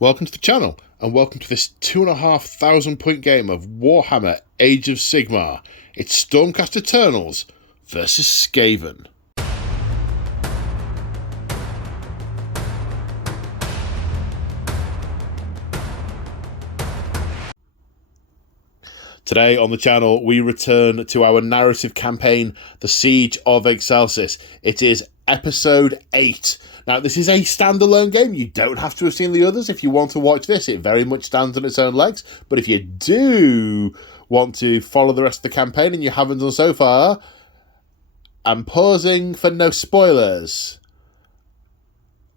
Welcome to the channel, and welcome to this 2,500 point game of Warhammer Age of Sigmar. It's Stormcast Eternals versus Skaven. Today on the channel, we return to our narrative campaign, The Siege of Excelsis. It is episode 8. Now, this is a standalone game. You don't have to have seen the others if you want to watch this. It very much stands on its own legs. But if you do want to follow the rest of the campaign and you haven't done so far, I'm pausing for no spoilers.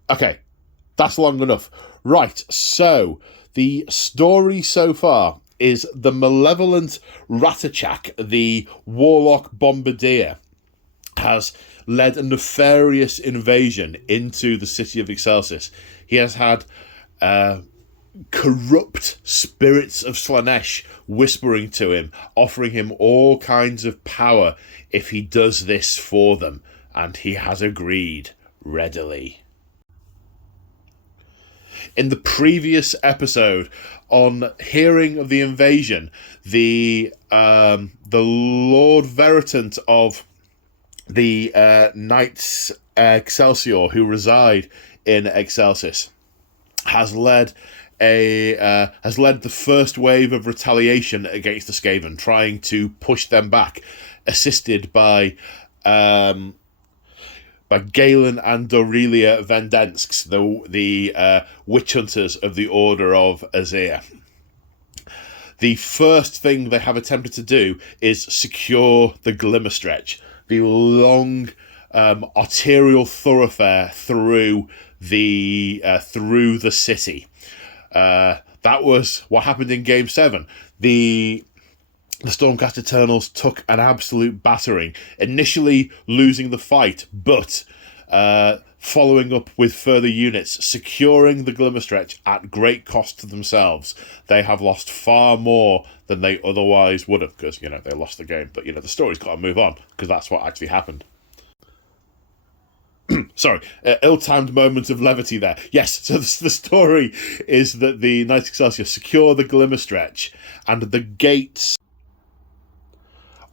Okay, that's long enough. Right, so the story so far is the malevolent Ratachak, the warlock bombardier, has led a nefarious invasion into the city of Excelsis. He has had corrupt spirits of Slaanesh whispering to him, offering him all kinds of power if he does this for them, and he has agreed readily. In the previous episode, on hearing of the invasion, the Lord Veritant of the Knights Excelsior, who reside in Excelsis, has led the first wave of retaliation against the Skaven, trying to push them back, assisted by Galen and Dorelia Vendensks, the witch hunters of the Order of Azir. The first thing they have attempted to do is secure the Glimmer Stretch, the long arterial thoroughfare through the city. That was what happened in Game 7. The Stormcast Eternals took an absolute battering, initially losing the fight, but following up with further units, securing the Glimmer Stretch at great cost to themselves. They have lost far more than they otherwise would have, because, they lost the game. But, the story's got to move on, because that's what actually happened. Sorry, ill-timed moment of levity there. Yes, so the story is that the Knights Excelsior secure the Glimmer Stretch, and the gates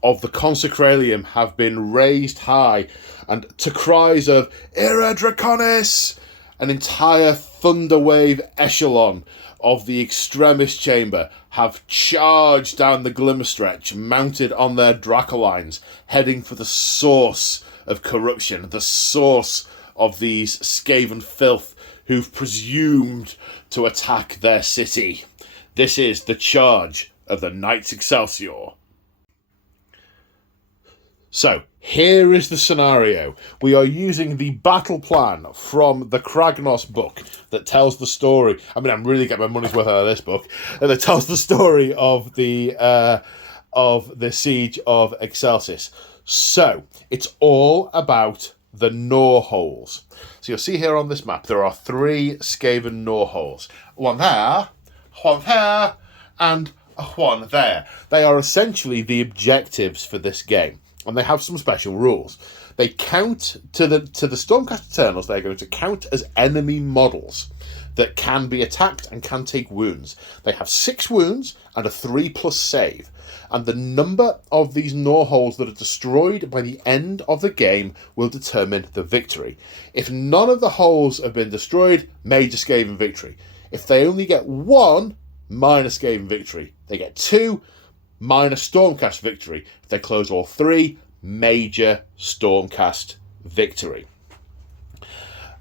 of the Consecralium have been raised high, and to cries of "Ira Draconis," an entire thunderwave echelon of the Extremis Chamber have charged down the Glimmer Stretch, mounted on their Dracolines, heading for the source of corruption, the source of these Skaven filth who've presumed to attack their city. This is the charge of the Knights Excelsior. So, here is the scenario. We are using the battle plan from the Kragnos book that tells the story. I mean, I'm really getting my money's worth out of this book. That tells the story of the Siege of Excelsis. So, it's all about the gnaw holes. So you'll see here on this map, there are 3 Skaven gnaw holes. One there, and one there. They are essentially the objectives for this game. And they have some special rules. They count to the Stormcast Eternals. They're going to count as enemy models that can be attacked and can take wounds. They have 6 wounds and a 3+ save. And the number of these gnaw holes that are destroyed by the end of the game will determine the victory. If none of the holes have been destroyed, major Skaven victory. If they only get 1, minor Skaven victory. They get 2, minor Stormcast victory. If they close all 3, major Stormcast victory.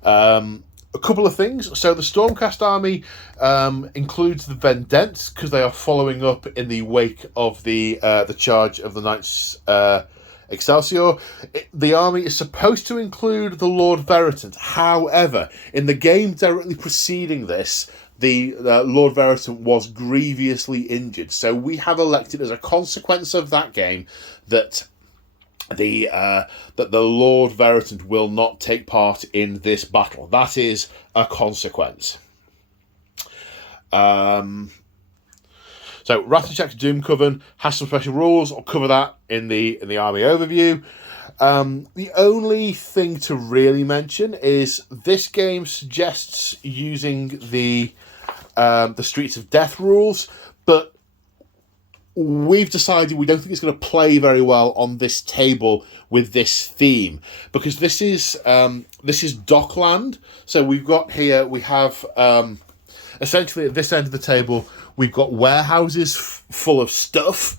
A couple of things. So the Stormcast army includes the Vendents, because they are following up in the wake of the charge of the Knights Excelsior. The army is supposed to include the Lord Veritant. However, in the game directly preceding this, the Lord Veritant was grievously injured. So we have elected, as a consequence of that game, that the Lord Veritant will not take part in this battle. That is a consequence. So Ratachak's Doom Coven has some special rules. I'll cover that in the army overview. The only thing to really mention is this game suggests using the the Streets of Death rules, but we've decided we don't think it's going to play very well on this table with this theme, because this is Dockland. So we have essentially at this end of the table we've got warehouses full of stuff,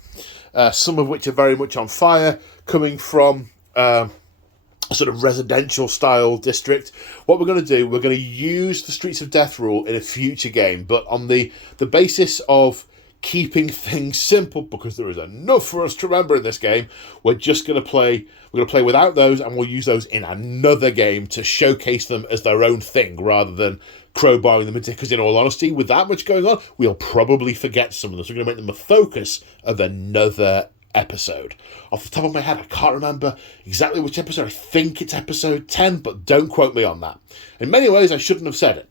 some of which are very much on fire, coming from a sort of residential style district. What we're going to do, we're going to use the Streets of Death rule in a future game, but on the basis of keeping things simple, because there is enough for us to remember in this game, we're going to play without those, and we'll use those in another game to showcase them as their own thing rather than crowbarring them into, because in all honesty, with that much going on, we'll probably forget some of them. So we're going to make them a focus of another episode. Off the top of my head, I can't remember exactly which episode. I think it's episode 10, but don't quote me on that. In many ways, I shouldn't have said it.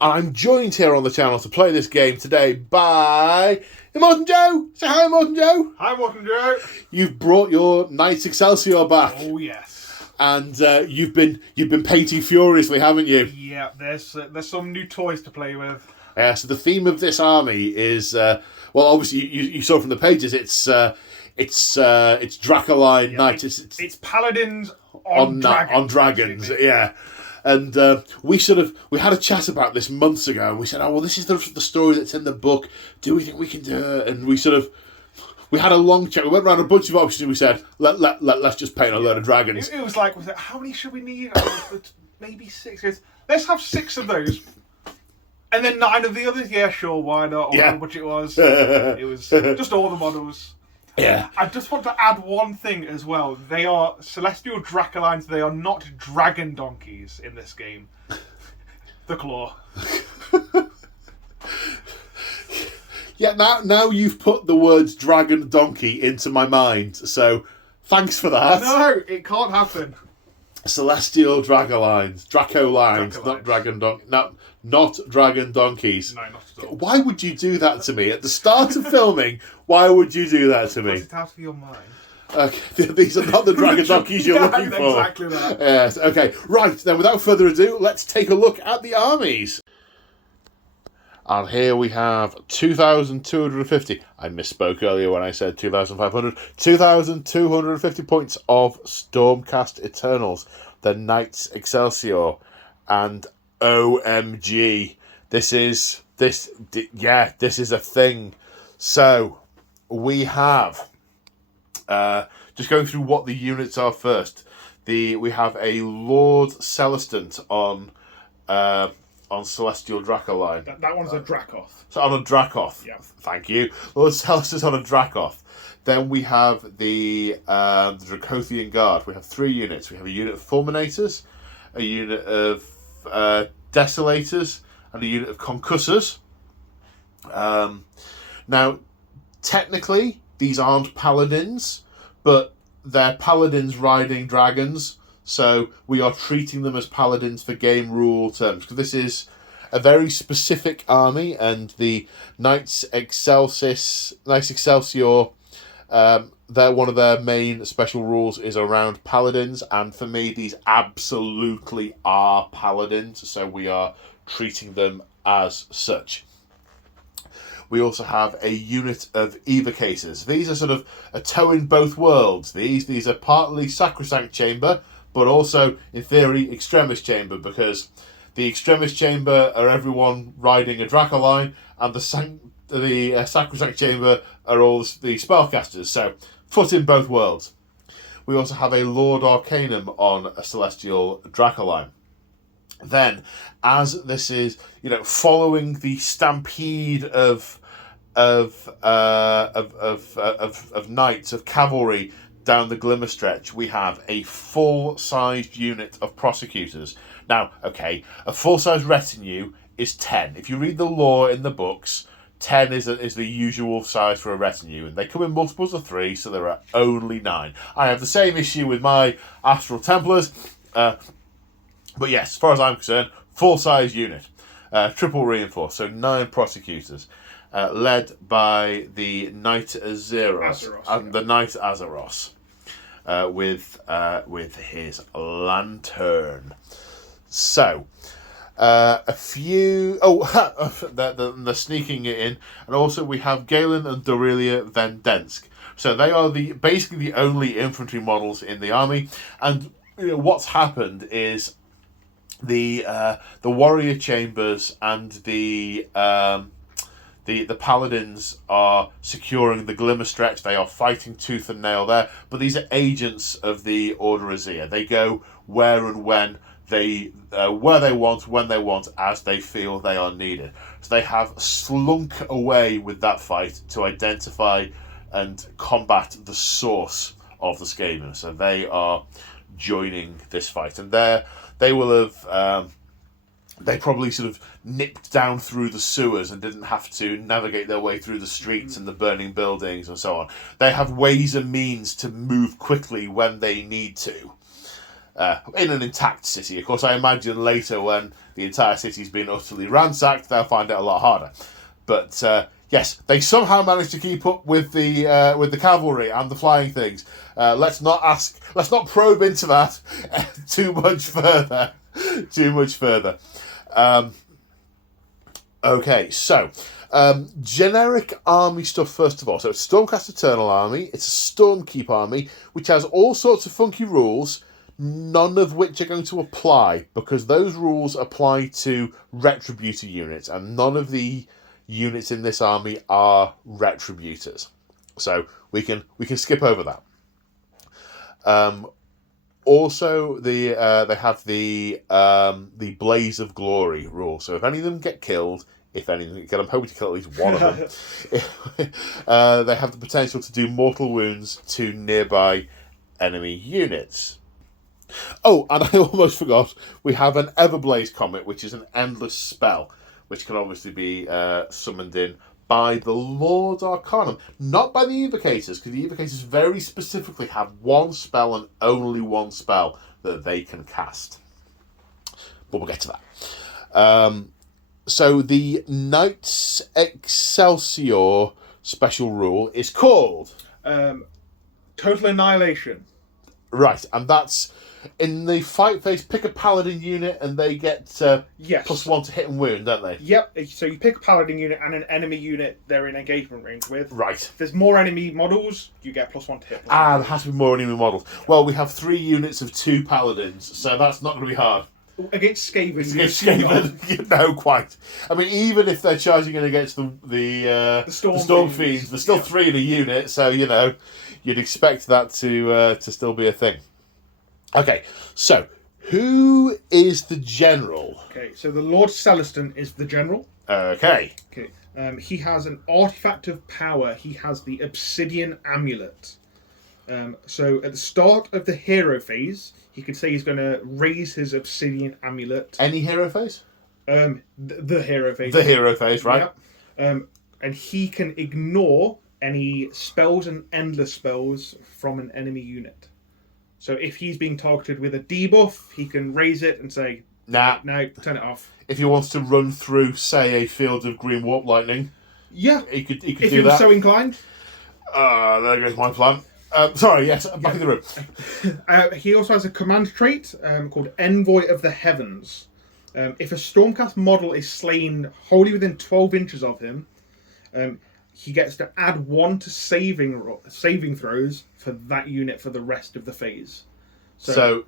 And I'm joined here on the channel to play this game today by Immortan Joe. Say hi, Immortan Joe. Hi, Immortan Joe. You've brought your Knights Excelsior back. Oh yes. And you've been painting furiously, haven't you? Yeah. There's some new toys to play with. Yeah. So the theme of this army is well, obviously you saw from the pages. It's Dracoline Knights. It's paladins on dragons. On dragons. Yeah. And we had a chat about this months ago, and we said, oh, well, this is the story that's in the book. Do we think we can do it? And we had a long chat. We went around a bunch of options, and we said, let's just paint a load of dragons. It was like, how many should we need? Maybe 6. Let's have 6 of those. And then 9 of the others. Yeah, sure, why not? Or how much it was. It was just all the models. Yeah. I just want to add one thing as well. They are Celestial Dracolines. They are not dragon donkeys in this game. The claw. Yeah, now you've put the words dragon donkey into my mind, so thanks for that. No, it can't happen. Celestial Dracolines. Dracolines, not dragon not dragon donkeys. No, not at all. Why would you do that to me? At the start of filming, why would you do that to me? Put it out of your mind. Okay, these are not the dragon donkeys you're looking for. Exactly that. Yes, okay. Right, then without further ado, let's take a look at the armies. And here we have 2,250. I misspoke earlier when I said 2,500. 2,250 points of Stormcast Eternals, the Knights Excelsior, and OMG, this is a thing. So we have just going through what the units are first. We have a Lord Celestant on Celestial Dracoline. That one's a Dracoth. So on a Dracoth. Yeah. Thank you. Lord Celestant on a Dracoth. Then we have the Dracothian Guard. We have 3 units. We have a unit of Fulminators, a unit of Desolators, and a unit of Concussors. Now, technically, these aren't paladins, but they're paladins riding dragons, so we are treating them as paladins for game rule terms, because this is a very specific army, and the Knights Excelsior, one of their main special rules is around paladins, and for me these absolutely are paladins, so we are treating them as such. We also have a unit of evocators. These are sort of a toe in both worlds. These are partly Sacrosanct Chamber, but also in theory Extremis Chamber, because the Extremis Chamber are everyone riding a Dracoline, and the Sacrosanct Chamber are all the spellcasters, so foot in both worlds. We also have a Lord Arcanum on a Celestial Dracoline. Then, as this is, following the stampede of knights, of cavalry down the Glimmer Stretch, we have a full-sized unit of prosecutors. Now, okay, a full-sized retinue is 10. If you read the lore in the books, 10 is the usual size for a retinue, and they come in multiples of 3, so there are only 9. I have the same issue with my Astral Templars, but yes, as far as I'm concerned, full-size unit, triple reinforced, so 9 prosecutors, led by the Knight Azeros, and the Knight Azeros, with his lantern. So, A few... Oh, they're sneaking it in. And also we have Galen and Dorelia Vendensk. So they are basically the only infantry models in the army. And what's happened is the warrior chambers and the paladins are securing the Glimmer Stretch. They are fighting tooth and nail there. But these are agents of the Order Azir. They go where and when where they want, when they want, as they feel they are needed. So they have slunk away with that fight to identify and combat the source of the Skaven. So they are joining this fight, and they will have they probably sort of nipped down through the sewers and didn't have to navigate their way through the streets and the burning buildings and so on. They have ways and means to move quickly when they need to. In an intact city. Of course, I imagine later when the entire city's been utterly ransacked, they'll find it a lot harder. But yes, they somehow managed to keep up with the cavalry and the flying things. Let's not probe into that too much further. Okay, so generic army stuff first of all. So it's Stormcast Eternal Army. It's a Stormkeep army, which has all sorts of funky rules, none of which are going to apply because those rules apply to Retributor units, and none of the units in this army are Retributors. So we can skip over that. Also, they have the Blaze of Glory rule. So if any of them get killed, I'm hoping to kill at least one of them. They have the potential to do mortal wounds to nearby enemy units. Oh, and I almost forgot, we have an Everblaze Comet, which is an endless spell, which can obviously be summoned in by the Lord Arcanum, not by the Evocators, because the Evocators very specifically have one spell and only one spell that they can cast. But we'll get to that. So the Knights Excelsior special rule is called... Total Annihilation. Right, and that's... In the fight phase, pick a paladin unit and they get +1 to hit and wound, don't they? Yep, so you pick a paladin unit and an enemy unit they're in engagement range with. Right. If there's more enemy models, you get +1 to hit. There has to be more enemy models. Well, we have 3 units of 2 paladins, so that's not going to be hard. Against Skaven. Against Skaven, no, quite. I mean, even if they're charging in against the Storm Fiends, there's still 3 in a unit, so, you'd expect that to still be a thing. Okay, so who is the general? Okay, so the Lord Celestin is the general. Okay. He has an artifact of power. He has the Obsidian Amulet. So at the start of the hero phase, he could say he's going to raise his Obsidian Amulet. Any hero phase? The hero phase. The hero phase, right. Yep. And he can ignore any spells and endless spells from an enemy unit. So if he's being targeted with a debuff, he can raise it and say, nah, no, turn it off. If he wants to run through, say, a field of green warp lightning, yeah, he could do that. If he was so inclined. There goes my plan. Sorry, yes, back in the room. He also has a command trait called Envoy of the Heavens. If a Stormcast model is slain wholly within 12 inches of him, he gets to add 1 to saving throws for that unit for the rest of the phase. So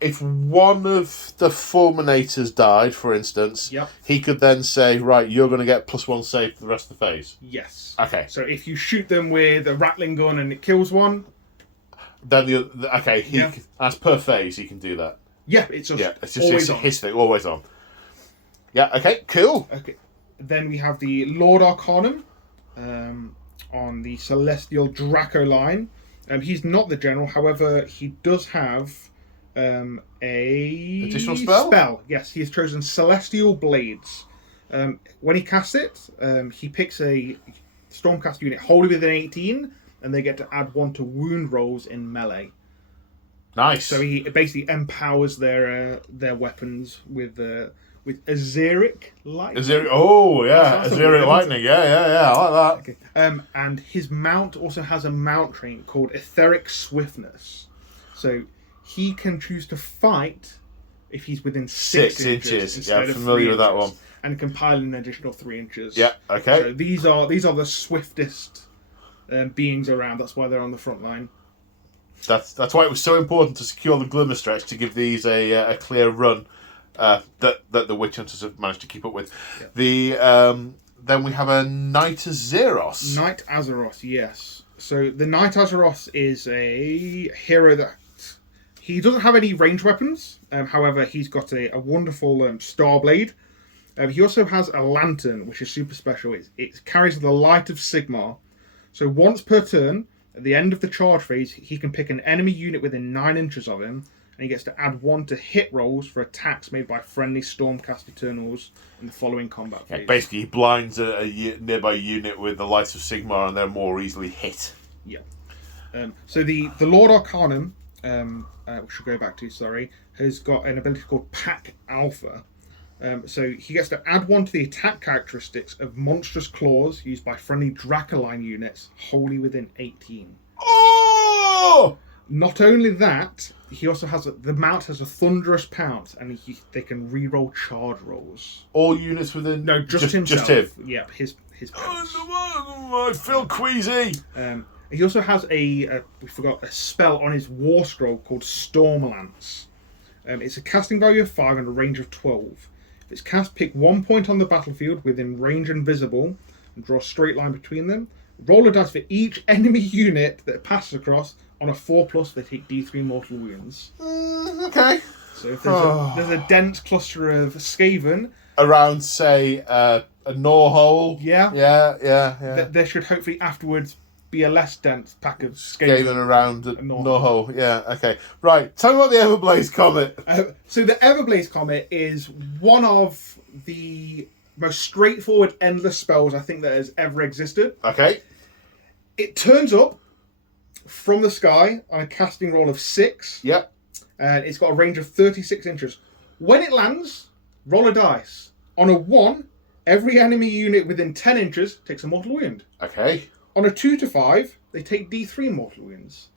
if one of the Fulminators died, for instance, he could then say, right, you're going to get +1 save for the rest of the phase. Yes. Okay. So if you shoot them with a Rattling gun and it kills one... Then as per phase, he can do that. Yeah, it's just always on. His thing, always on. Yeah, okay, cool. Okay. Then we have the Lord Arcanum on the Celestial Draco line. He's not the general, however, he does have a additional spell. Yes, he has chosen Celestial Blades. When he casts it, he picks a Stormcast unit wholly within 18, and they get to add 1 to wound rolls in melee. Nice. So he basically empowers their weapons with Azeric Lightning. Azeric Lightning. Yeah, I like that. Okay. And his mount also has a mount trait called Etheric Swiftness. So he can choose to fight if he's within 6 inches. Yeah, I'm familiar with that one. And compiling an additional 3 inches. Yeah, okay. So these are the swiftest beings around. That's why they're on the front line. That's why it was so important to secure the Glimmer Stretch to give these a clear run that the Witch Hunters have managed to keep up with. Yeah. Then we have a Knight Azeroth. Knight Azeroth, yes. So the Knight Azeroth is a hero that he doesn't have any ranged weapons. However, he's got a wonderful Starblade. He also has a lantern, which is super special. It carries the light of Sigmar. So once per turn, at the end of the charge phase, he can pick an enemy unit within 9 inches of him, and he gets to add 1 to hit rolls for attacks made by friendly Stormcast Eternals in the following combat phase. Yeah, basically, he blinds a nearby unit with the light of Sigmar, and they're more easily hit. Yeah. So the Lord Arcanum, which we'll go back to, has got an ability called Pack Alpha. So he gets to add 1 to the attack characteristics of monstrous claws used by friendly Dracoline units wholly within 18. Oh! Not only that, he also has the mount has a thunderous pounce, and they can re-roll charge rolls. All units within... No, just himself. Just him. Yeah, his pounce. Oh, I feel queasy. He also has a spell on his war scroll called Stormlance. It's a casting value of 5 and a range of 12. If it's cast, pick 1 point on the battlefield within range and visible, and draw a straight line between them. Roll a dice for each enemy unit that passes across. On a 4+, they take D3 mortal wounds. Okay. So if there's a dense cluster of Skaven around, say, a Norhole. Yeah. There should hopefully afterwards be a less dense pack of Skaven around a Norhole. Yeah, okay. Right, tell me about the Everblaze Comet. So the Everblaze Comet is one of the most straightforward, endless spells I think that has ever existed. Okay. It turns up from the sky on a casting roll of 6. Yep. And it's got a range of 36 inches. When it lands, roll a dice. On a 1, every enemy unit within 10 inches takes a mortal wound. Okay. On a 2 to 5, they take D3 mortal wounds.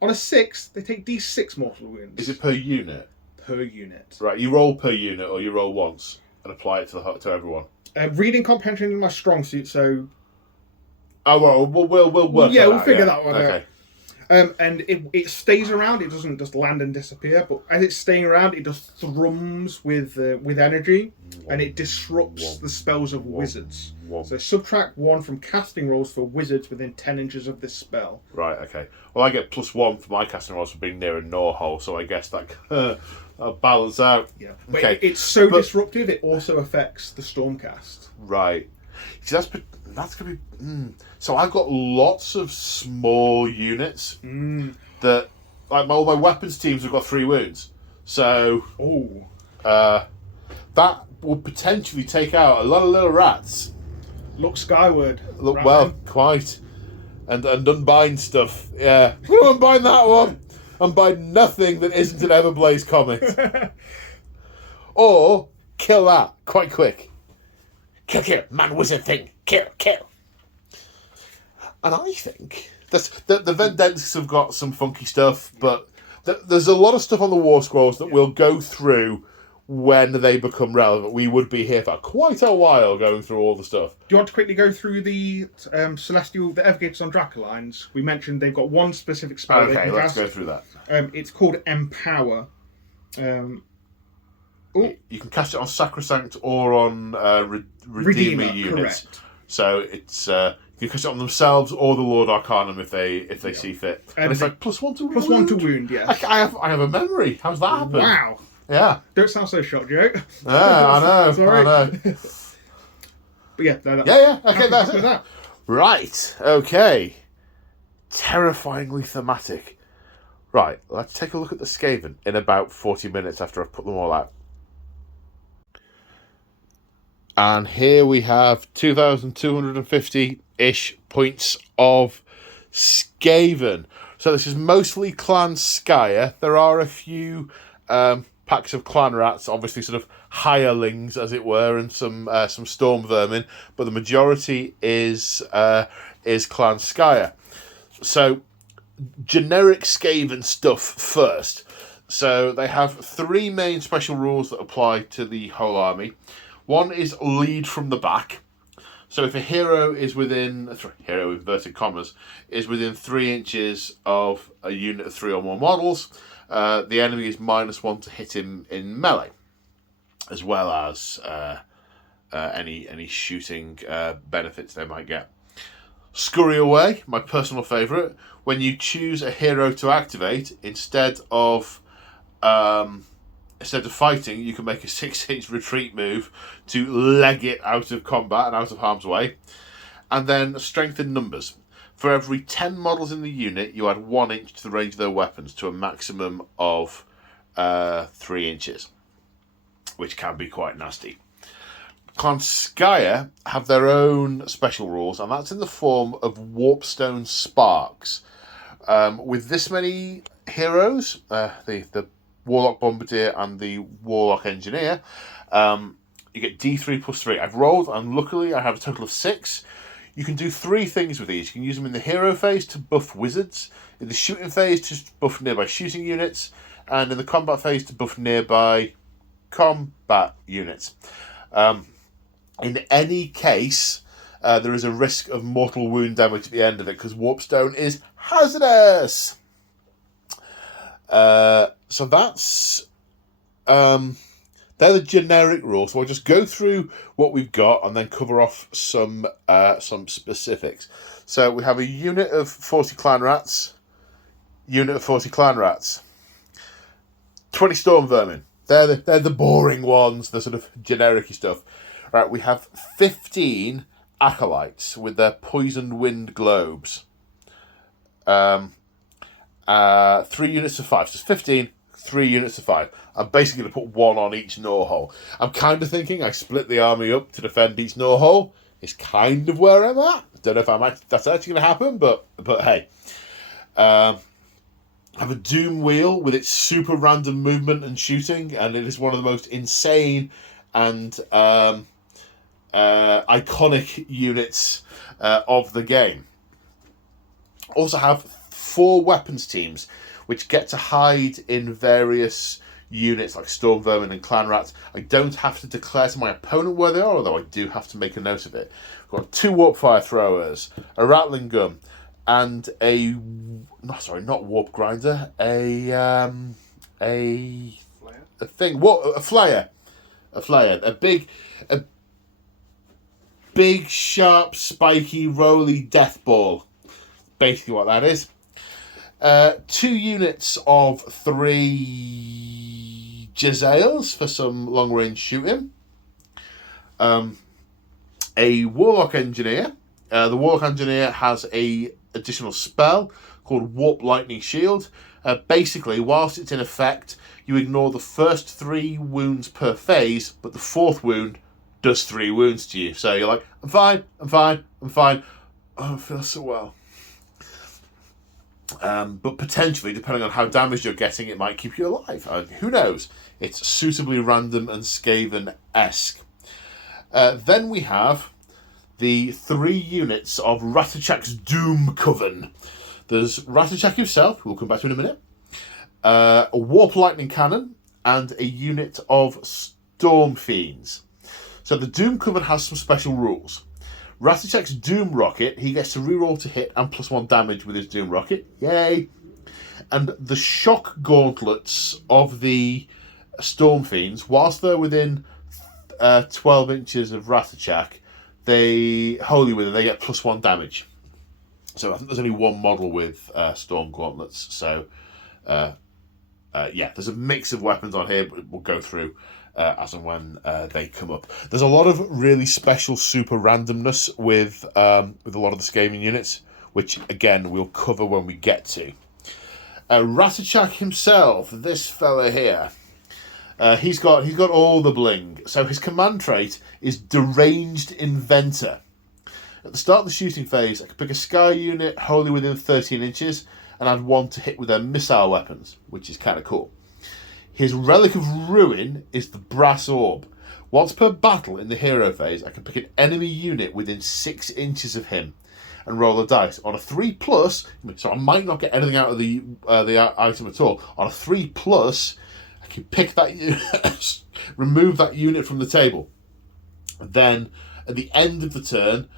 On a 6, they take D6 mortal wounds. Is it per unit? Per unit. Right, you roll per unit or you roll once and apply it to everyone? Reading comprehension is my strong suit, so... Oh, well, we'll work yeah, on we'll figure that one out. out. And it stays around. It doesn't just land and disappear. But as it's staying around, it just thrums with energy, and it disrupts the spells of wizards. So subtract 1 from casting rolls for wizards within 10 inches of this spell. Right. Okay. Well, I get +1 for my casting rolls for being near a Norhole, so I guess that that'll balance out. Yeah. But okay. It's so disruptive. It also affects the Stormcast. Right. See, that's gonna be. So I've got lots of small units that, like all my weapons teams have got 3 wounds. So that will potentially take out a lot of little rats. Look skyward. Look well, quite, and unbind stuff. Yeah, unbind that one. Unbind nothing that isn't an Everblaze Comet. Or kill that quite quick. Kill, man wizard thing. Kill. And I think the Vendensks have got some funky stuff, but there's a lot of stuff on the War Scrolls that we'll go through when they become relevant. We would be here for quite a while going through all the stuff. Do you want to quickly go through the the Evergators on Dracolines? We mentioned they've got one specific spell. Okay, let's go through that. It's called Empower. You can cast it on Sacrosanct or on Redeemer units. Correct. So it's you can cast it on themselves or the Lord Arcanum if they see fit. And it's like +1 to wound. +1 to wound, yeah. I have a memory. How's that happen? Wow. Yeah. Don't sound so shocked, Joe. Yeah, I know. Sorry. I know. But yeah. Okay, that's it. That. Right. Okay. Terrifyingly thematic. Right. Let's take a look at the Skaven in about 40 minutes after I've put them all out. And here we have 2,250-ish points of Skaven. So this is mostly Clan Skyer. There are a few packs of Clan Rats, obviously sort of hirelings, as it were, and some Storm Vermin. But the majority is Clan Skyer. So generic Skaven stuff first. So they have 3 main special rules that apply to the whole army. One is lead from the back. So if a hero is within, hero inverted commas, is within 3 inches of a unit of 3 or more models, the enemy is -1 to hit him in melee, as well as any shooting benefits they might get. Scurry away, my personal favourite. When you choose a hero to activate, instead of fighting, you can make a 6-inch retreat move to leg it out of combat and out of harm's way. And then strengthen numbers. For every 10 models in the unit, you add 1 inch to the range of their weapons to a maximum of 3 inches, which can be quite nasty. Klanskaya have their own special rules, and that's in the form of Warpstone Sparks. With this many heroes, the Warlock Bombardier and the Warlock Engineer, you get D3 plus 3. I've rolled, and luckily I have a total of 6. You can do 3 things with these. You can use them in the hero phase to buff wizards, in the shooting phase to buff nearby shooting units, and in the combat phase to buff nearby combat units. In any case, there is a risk of mortal wound damage at the end of it, because Warpstone is hazardous. So that's they're the generic rules. So I'll just go through what we've got and then cover off some specifics. So we have a unit of 40 clan rats, 20 storm vermin. They're the boring ones, the sort of generic stuff. Right, we have 15 acolytes with their poisoned wind globes. 3 units of 5. So it's 15, 3 units of 5. I'm basically going to put 1 on each gnaw hole. I'm kind of thinking I split the army up to defend each gnaw hole. It's kind of where I'm at. Don't know if that's actually going to happen, but hey. I have a Doom Wheel with its super random movement and shooting, and it is one of the most insane and iconic units of the game. Also have 4 weapons teams which get to hide in various units like Storm Vermin and Clan Rats. I don't have to declare to my opponent where they are, although I do have to make a note of it. We've got 2 Warp Fire Throwers, a Rattling Gun, and not Warp Grinder, a Flyer. A big, sharp, spiky, roly death ball. Basically what that is. 2 units of 3 Jezzails for some long-range shooting. A Warlock Engineer. The Warlock Engineer has a additional spell called Warp Lightning Shield. Basically, whilst it's in effect, you ignore the first 3 wounds per phase, but the 4th wound does 3 wounds to you. So you're like, I'm fine. Oh, I feel so well. But potentially, depending on how damaged you're getting, it might keep you alive. Who knows? It's suitably random and Skaven-esque. Then we have the 3 units of Ratachak's Doom Coven. There's Ratachak himself, who we'll come back to in a minute, a Warp Lightning Cannon, and a unit of Storm Fiends. So the Doom Coven has some special rules. Ratachak's Doom Rocket, he gets to reroll to hit and +1 damage with his Doom Rocket. Yay! And the Shock Gauntlets of the Storm Fiends, whilst they're within 12 inches of Ratachak, they get +1 damage. So I think there's only 1 model with Storm Gauntlets. So, there's a mix of weapons on here, but we'll go through as and when they come up. There's a lot of really special super randomness with a lot of the Skaven units, which again we'll cover when we get to. Ratachak himself, this fella here, he's got all the bling. So his command trait is Deranged Inventor. At the start of the shooting phase, I can pick a Sky unit wholly within 13 inches and add 1 to hit with their missile weapons, which is kind of cool. His Relic of Ruin is the Brass Orb. Once per battle in the hero phase, I can pick an enemy unit within 6 inches of him and roll a dice. On a 3+, so I might not get anything out of the item at all. On a 3+, I can pick that unit, remove that unit from the table. Then, at the end of the turn,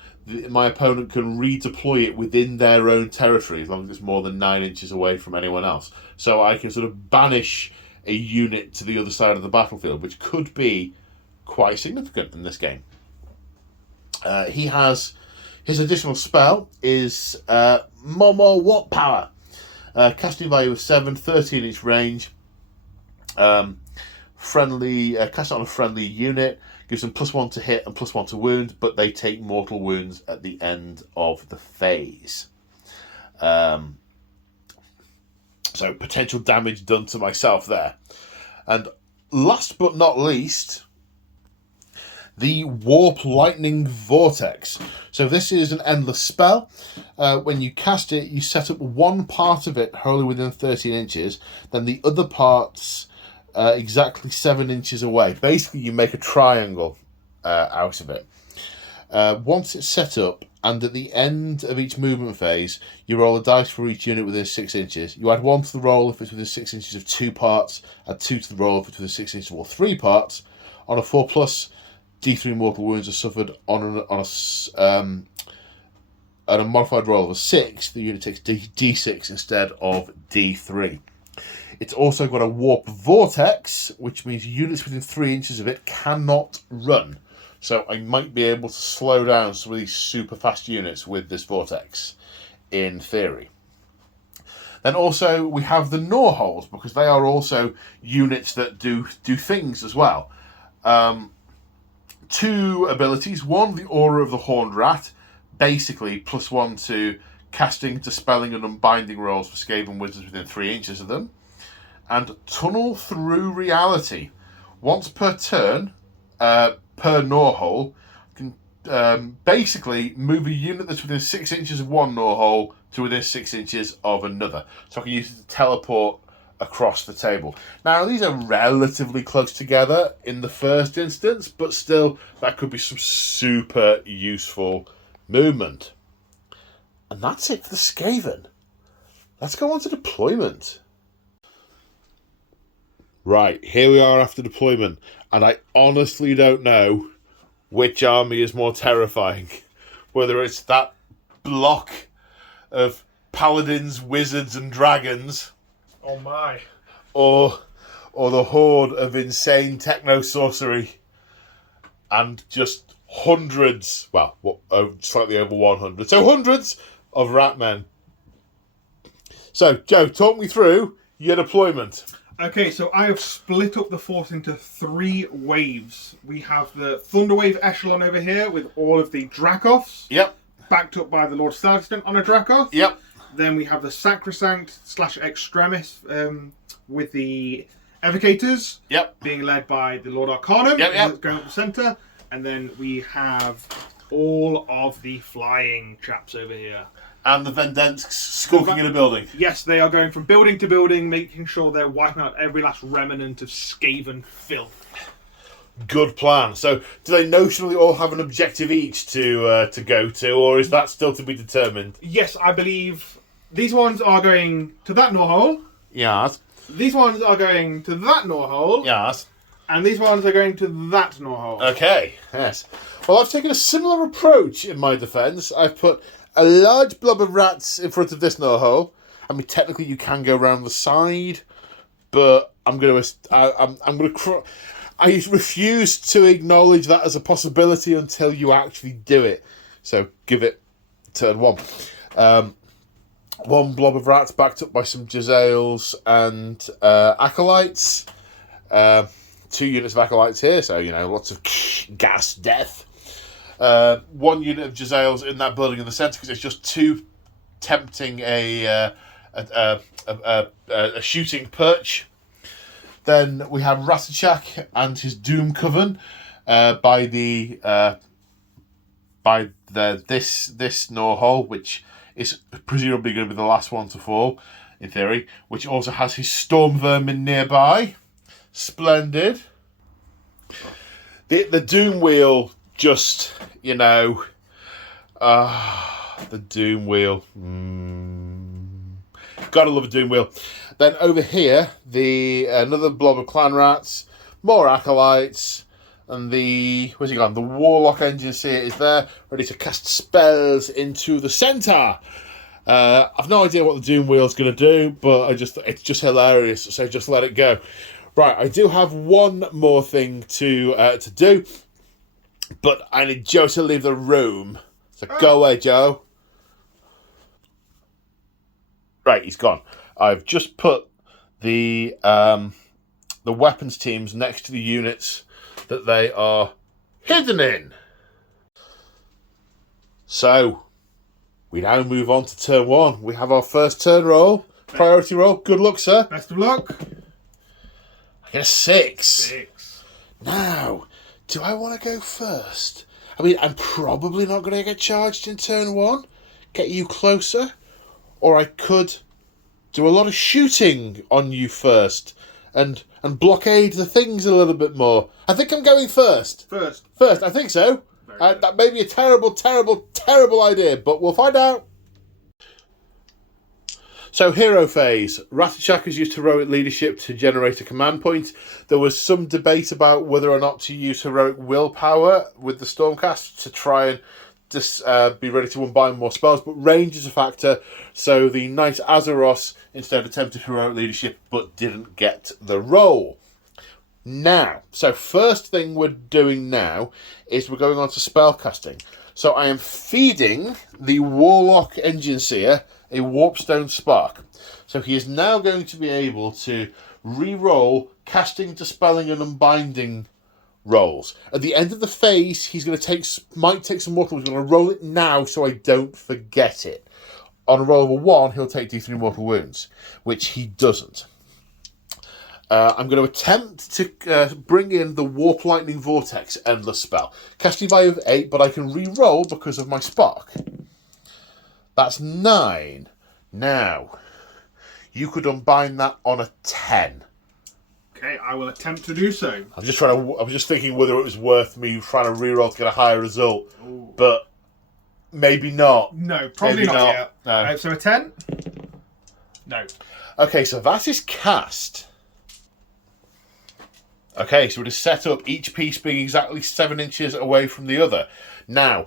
my opponent can redeploy it within their own territory, as long as it's more than 9 inches away from anyone else. So I can sort of banish a unit to the other side of the battlefield, which could be quite significant in this game. He has his additional spell is Momo What Power. Casting value of 7, 13 inch range. Friendly, cast it on a friendly unit. Gives them +1 to hit and +1 to wound, but they take mortal wounds at the end of the phase. So potential damage done to myself there. And last but not least, the Warp Lightning Vortex. So this is an endless spell. When you cast it, you set up one part of it wholly within 13 inches, then the other parts exactly 7 inches away. Basically, you make a triangle out of it. Once it's set up, and at the end of each movement phase, you roll a dice for each unit within 6 inches. You add 1 to the roll if it's within 6 inches of 2 parts, add 2 to the roll if it's within 6 inches of all 3 parts. On a 4+, D3 mortal wounds are suffered on a modified roll of a 6. The unit takes D6 instead of D3. It's also got a Warp Vortex, which means units within 3 inches of it cannot run. So I might be able to slow down some of these super fast units with this Vortex, in theory. Then also we have the Gnaw Holes, because they are also units that do things as well. 2 abilities. One, the Aura of the Horned Rat, basically +1 to casting, dispelling, and unbinding rolls for Skaven wizards within 3 inches of them. And Tunnel Through Reality. Once per turn, per Gnaw Hole, can basically move a unit that's within 6 inches of one Gnaw Hole to within 6 inches of another. So I can use it to teleport across the table. Now, these are relatively close together in the first instance, but still, that could be some super useful movement. And that's it for the Skaven. Let's go on to deployment. Right, here we are after deployment, and I honestly don't know which army is more terrifying. Whether it's that block of paladins, wizards, and dragons, oh my, or the horde of insane techno sorcery, and just hundreds, well, slightly over 100, so hundreds of ratmen. So, Joe, talk me through your deployment. Okay, so I have split up the force into 3 waves. We have the Thunderwave echelon over here with all of the Dracoths. Yep. Backed up by the Lord Sargiston on a Dracoth. Yep. Then we have the Sacrosanct / Extremis with the Evocators. Yep. Being led by the Lord Arcanum. Yep. Going up the centre. And then we have all of the flying chaps over here. And the Vendensks skulking in a building. Yes, they are going from building to building, making sure they're wiping out every last remnant of Skaven filth. Good plan. So, do they notionally all have an objective each to go to, or is that still to be determined? Yes, I believe these ones are going to that Gnaw Hole. Yes. These ones are going to that Gnaw Hole. Yes. And these ones are going to that Gnaw Hole. Okay, yes. Well, I've taken a similar approach in my defence. I've put a large blob of rats in front of this Gnaw Hole. I mean, technically you can go around the side, but I refuse to acknowledge that as a possibility until you actually do it. So give it turn 1. 1 blob of rats backed up by some Jezzails and Acolytes. 2 units of Acolytes here, so, lots of gas death. 1 unit of Jezzails in that building in the centre, because it's just too tempting a shooting perch. Then we have Ratachak and his Doom Coven by this Gnaw Hole, which is presumably going to be the last one to fall, in theory, which also has his Storm Vermin nearby. Splendid. The Doom Wheel just, The Doom Wheel. Gotta love a Doom Wheel. Then over here, another blob of clan rats, more acolytes, and where's he gone? The Warlock Engineer is there, ready to cast spells into the centre. I've no idea what the Doom Wheel's going to do, but it's just hilarious, so just let it go. Right, I do have one more thing to do, but I need Joe to leave the room. So go away, Joe. Right, he's gone. I've just put the weapons teams next to the units that they are hidden in. So, we now move on to turn 1. We have our first turn roll, priority roll. Good luck, sir. Best of luck. I get a 6. Now, do I want to go first? I mean, I'm probably not going to get charged in turn 1, get you closer, or I could do a lot of shooting on you first and blockade the things a little bit more. I think I'm going first. First, I think so. That may be a terrible, terrible, terrible idea, but we'll find out. So, hero phase. Ratachak has used heroic leadership to generate a command point. There was some debate about whether or not to use heroic willpower with the Stormcast to try and just be ready to unbind more spells, but range is a factor. So the Knight Azeros instead attempted heroic leadership, but didn't get the roll. Now, so first thing we're doing now is we're going on to spellcasting. So I am feeding the Warlock Engineer a Warpstone Spark. So he is now going to be able to re-roll casting, dispelling, and unbinding rolls. At the end of the phase, he's going to might take some mortal wounds. I'm going to roll it now so I don't forget it. On a roll of a 1, he'll take D3 mortal wounds, which he doesn't. I'm going to attempt to bring in the Warp Lightning Vortex Endless spell. Casting value of 8, but I can re-roll because of my spark. That's 9. Now, you could unbind that on a 10. Okay, I will attempt to do so. I was just thinking whether it was worth me trying to re-roll to get a higher result. Ooh. But maybe not. No, probably not yet. No. So a 10? No. Okay, so that is cast. Okay, so it is set up, each piece being exactly 7 inches away from the other. Now,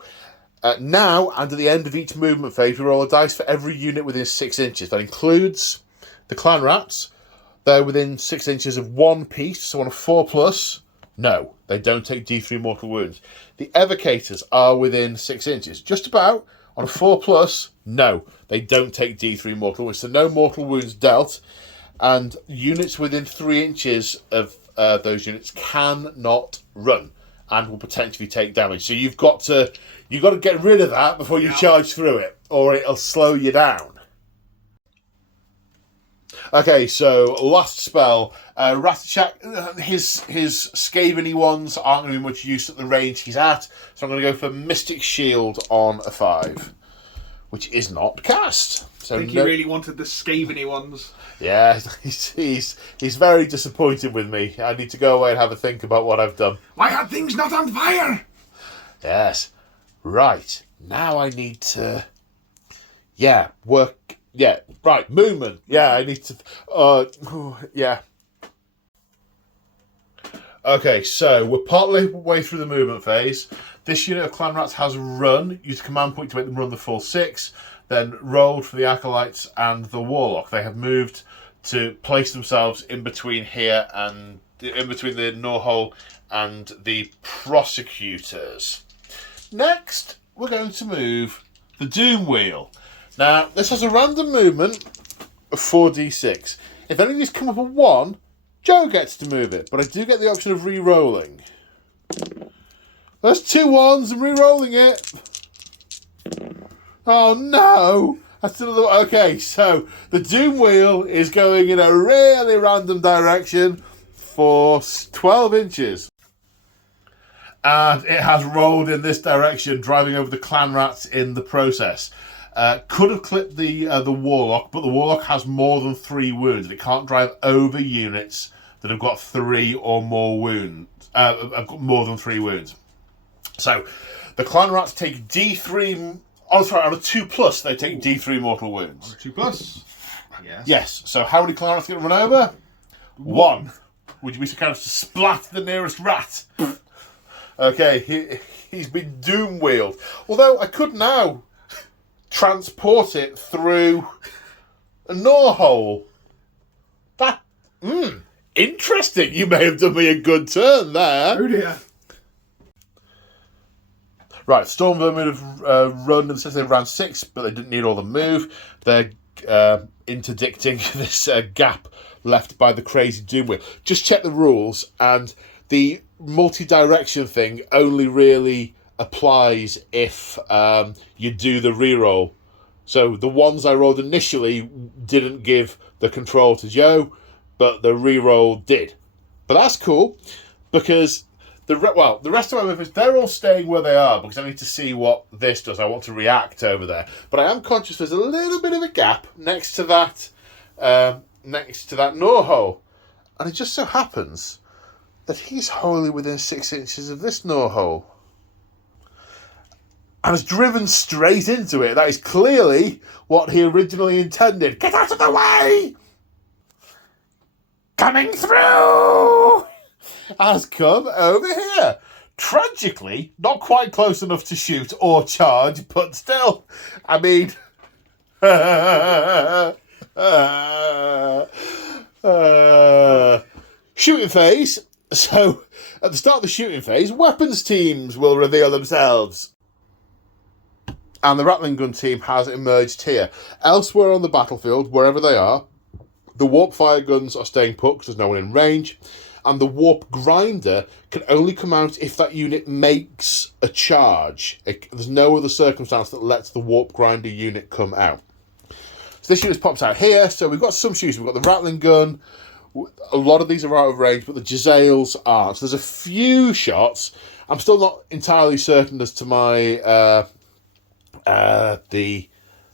and at the end of each movement phase, we roll a dice for every unit within 6 inches. That includes the clan rats. They're within 6 inches of one piece, so on a 4+, no, they don't take D3 mortal wounds. The evocators are within 6 inches, just about. On a 4+, no, they don't take D3 mortal wounds, so no mortal wounds dealt. And units within 3 inches of those units cannot run and will potentially take damage. So you've got to get rid of that before you charge through it, or it'll slow you down. Okay, so last spell, Ratachak, his Skaven-y ones aren't going to be much use at the range he's at, so I'm going to go for Mystic Shield on a 5, which is not cast. So I think he really wanted the Skaven-y ones. Yeah, he's very disappointed with me. I need to go away and have a think about what I've done. Why are things not on fire? Yes. Right. Now I need to... work... Yeah, right, movement. Yeah, I need to... yeah. Okay, so we're partly way through the movement phase. This unit of clan rats has run. Use a command point to make them run the full 6. Then rolled for the acolytes and the warlock. They have moved to place themselves in between here and... in between the Norhole and the prosecutors. Next, we're going to move the Doom Wheel. Now, this has a random movement of 4d6. If any of these come up a 1, Joe gets to move it, but I do get the option of re-rolling. There's 2 1s and re-rolling it. Oh no! That's another one. Okay, so the Doom Wheel is going in a really random direction for 12 inches. And it has rolled in this direction, driving over the clan rats in the process. Could have clipped the warlock, but the warlock has more than 3 wounds, and it can't drive over units that have got 3 or more wounds. Have got more than 3 wounds. So the clan rats take D3 Oh, sorry, on a 2+, they take D3 mortal wounds. 2+. Yes. Yes, so how many Clarence get run over? 1. Would you be so kind of to splat the nearest rat? Okay, he's been doom wheeled. Although I could now transport it through a gnaw hole. That, interesting. You may have done me a good turn there. Oh dear. Right, Stormvermin would have run, and since they ran 6, but they didn't need all the move, they're interdicting this gap left by the crazy doom wheel. Just check the rules, and the multi-direction thing only really applies if you do the reroll. So the ones I rolled initially didn't give the control to Joe, but the reroll did. But that's cool, because the rest of my movements, they're all staying where they are, because I need to see what this does. I want to react over there. But I am conscious there's a little bit of a gap next to that gnaw hole. And it just so happens that he's wholly within 6 inches of this gnaw hole. And has driven straight into it. That is clearly what he originally intended. Get out of the way! Coming through! Has come over here. Tragically, not quite close enough to shoot or charge, but still, I mean... shooting phase. So, at the start of the shooting phase, weapons teams will reveal themselves. And the Rattling Gun team has emerged here. Elsewhere on the battlefield, wherever they are, the Warp Fire Guns are staying put because there's no one in range. And the Warp Grinder can only come out if that unit makes a charge. There's no other circumstance that lets the Warp Grinder unit come out. So this unit pops out here. So we've got some shooters. We've got the Rattling Gun. A lot of these are out of range, but the Jezzails aren't. So there's a few shots. I'm still not entirely certain as to my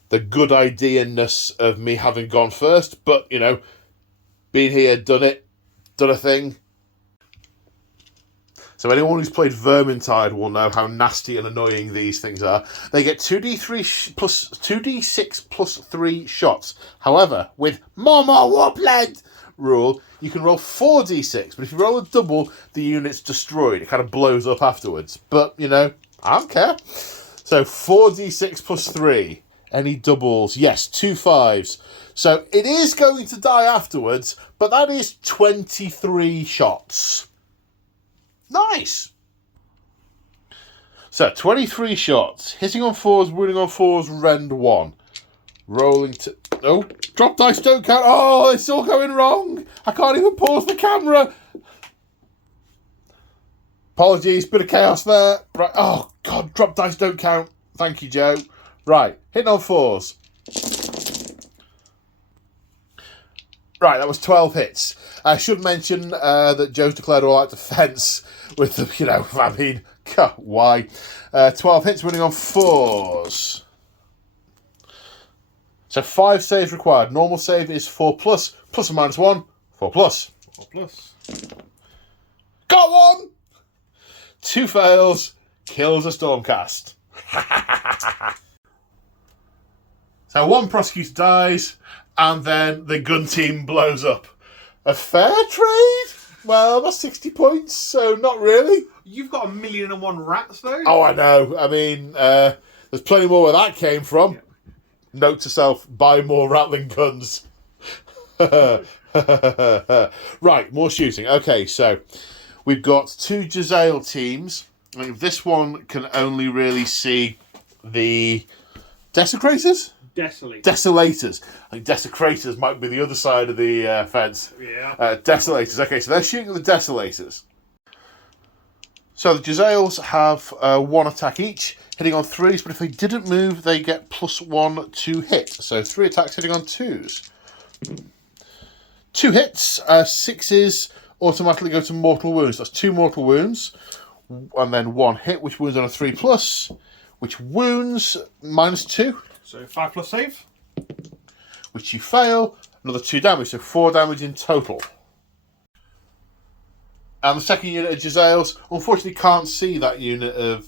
the good idea-ness of me having gone first, but you know, been here, done a thing. So anyone who's played Vermintide will know how nasty and annoying these things are. They get 2d6 plus 3 shots. However, with more Warpled rule, you can roll 4d6, but if you roll a double, the unit's destroyed. It kind of blows up afterwards. But, you know, I don't care. So 4d6 plus 3. Any doubles? Yes, 2 5s. So it is going to die afterwards, but that is 23 shots. Nice. So 23 shots. Hitting on 4s, wounding on 4s, rend 1. Rolling to... Oh, drop dice don't count. Oh, it's all going wrong. I can't even pause the camera. Apologies, bit of chaos there. Right. Oh, God, drop dice don't count. Thank you, Joe. Right, hitting on 4s. Right, that was 12 hits. I should mention that Joe's declared all out defence with the, you know, I mean, God, why? 12 hits, winning on 4s. So 5 saves required. Normal save is 4+, plus or minus 1, 4+. 4+. Got one! 2 fails, kills a Stormcast. So 1 prosecutor dies, and then the gun team blows up. A fair trade? Well, that's 60 points, so not really. You've got 1,000,001 rats, though. Oh, I know. I mean, there's plenty more where that came from. Yeah. Note to self, buy more Rattling guns. Right, more shooting. Okay, so we've got 2 Jezzail teams. I mean, this one can only really see the Desecrators? Desolators. I think Desecrators might be the other side of the fence. Yeah. Desolators. Okay, so they're shooting at the Desolators. So the Jezzails have 1 attack each, hitting on 3s, but if they didn't move, they get +1 to hit. So 3 attacks hitting on 2s. 2 hits, 6s automatically go to mortal wounds. That's 2 mortal wounds, and then 1 hit, which wounds on a 3+, which wounds -2. So 5+ save. Which you fail, another 2 damage, so 4 damage in total. And the second unit of Jezzails, unfortunately can't see that unit of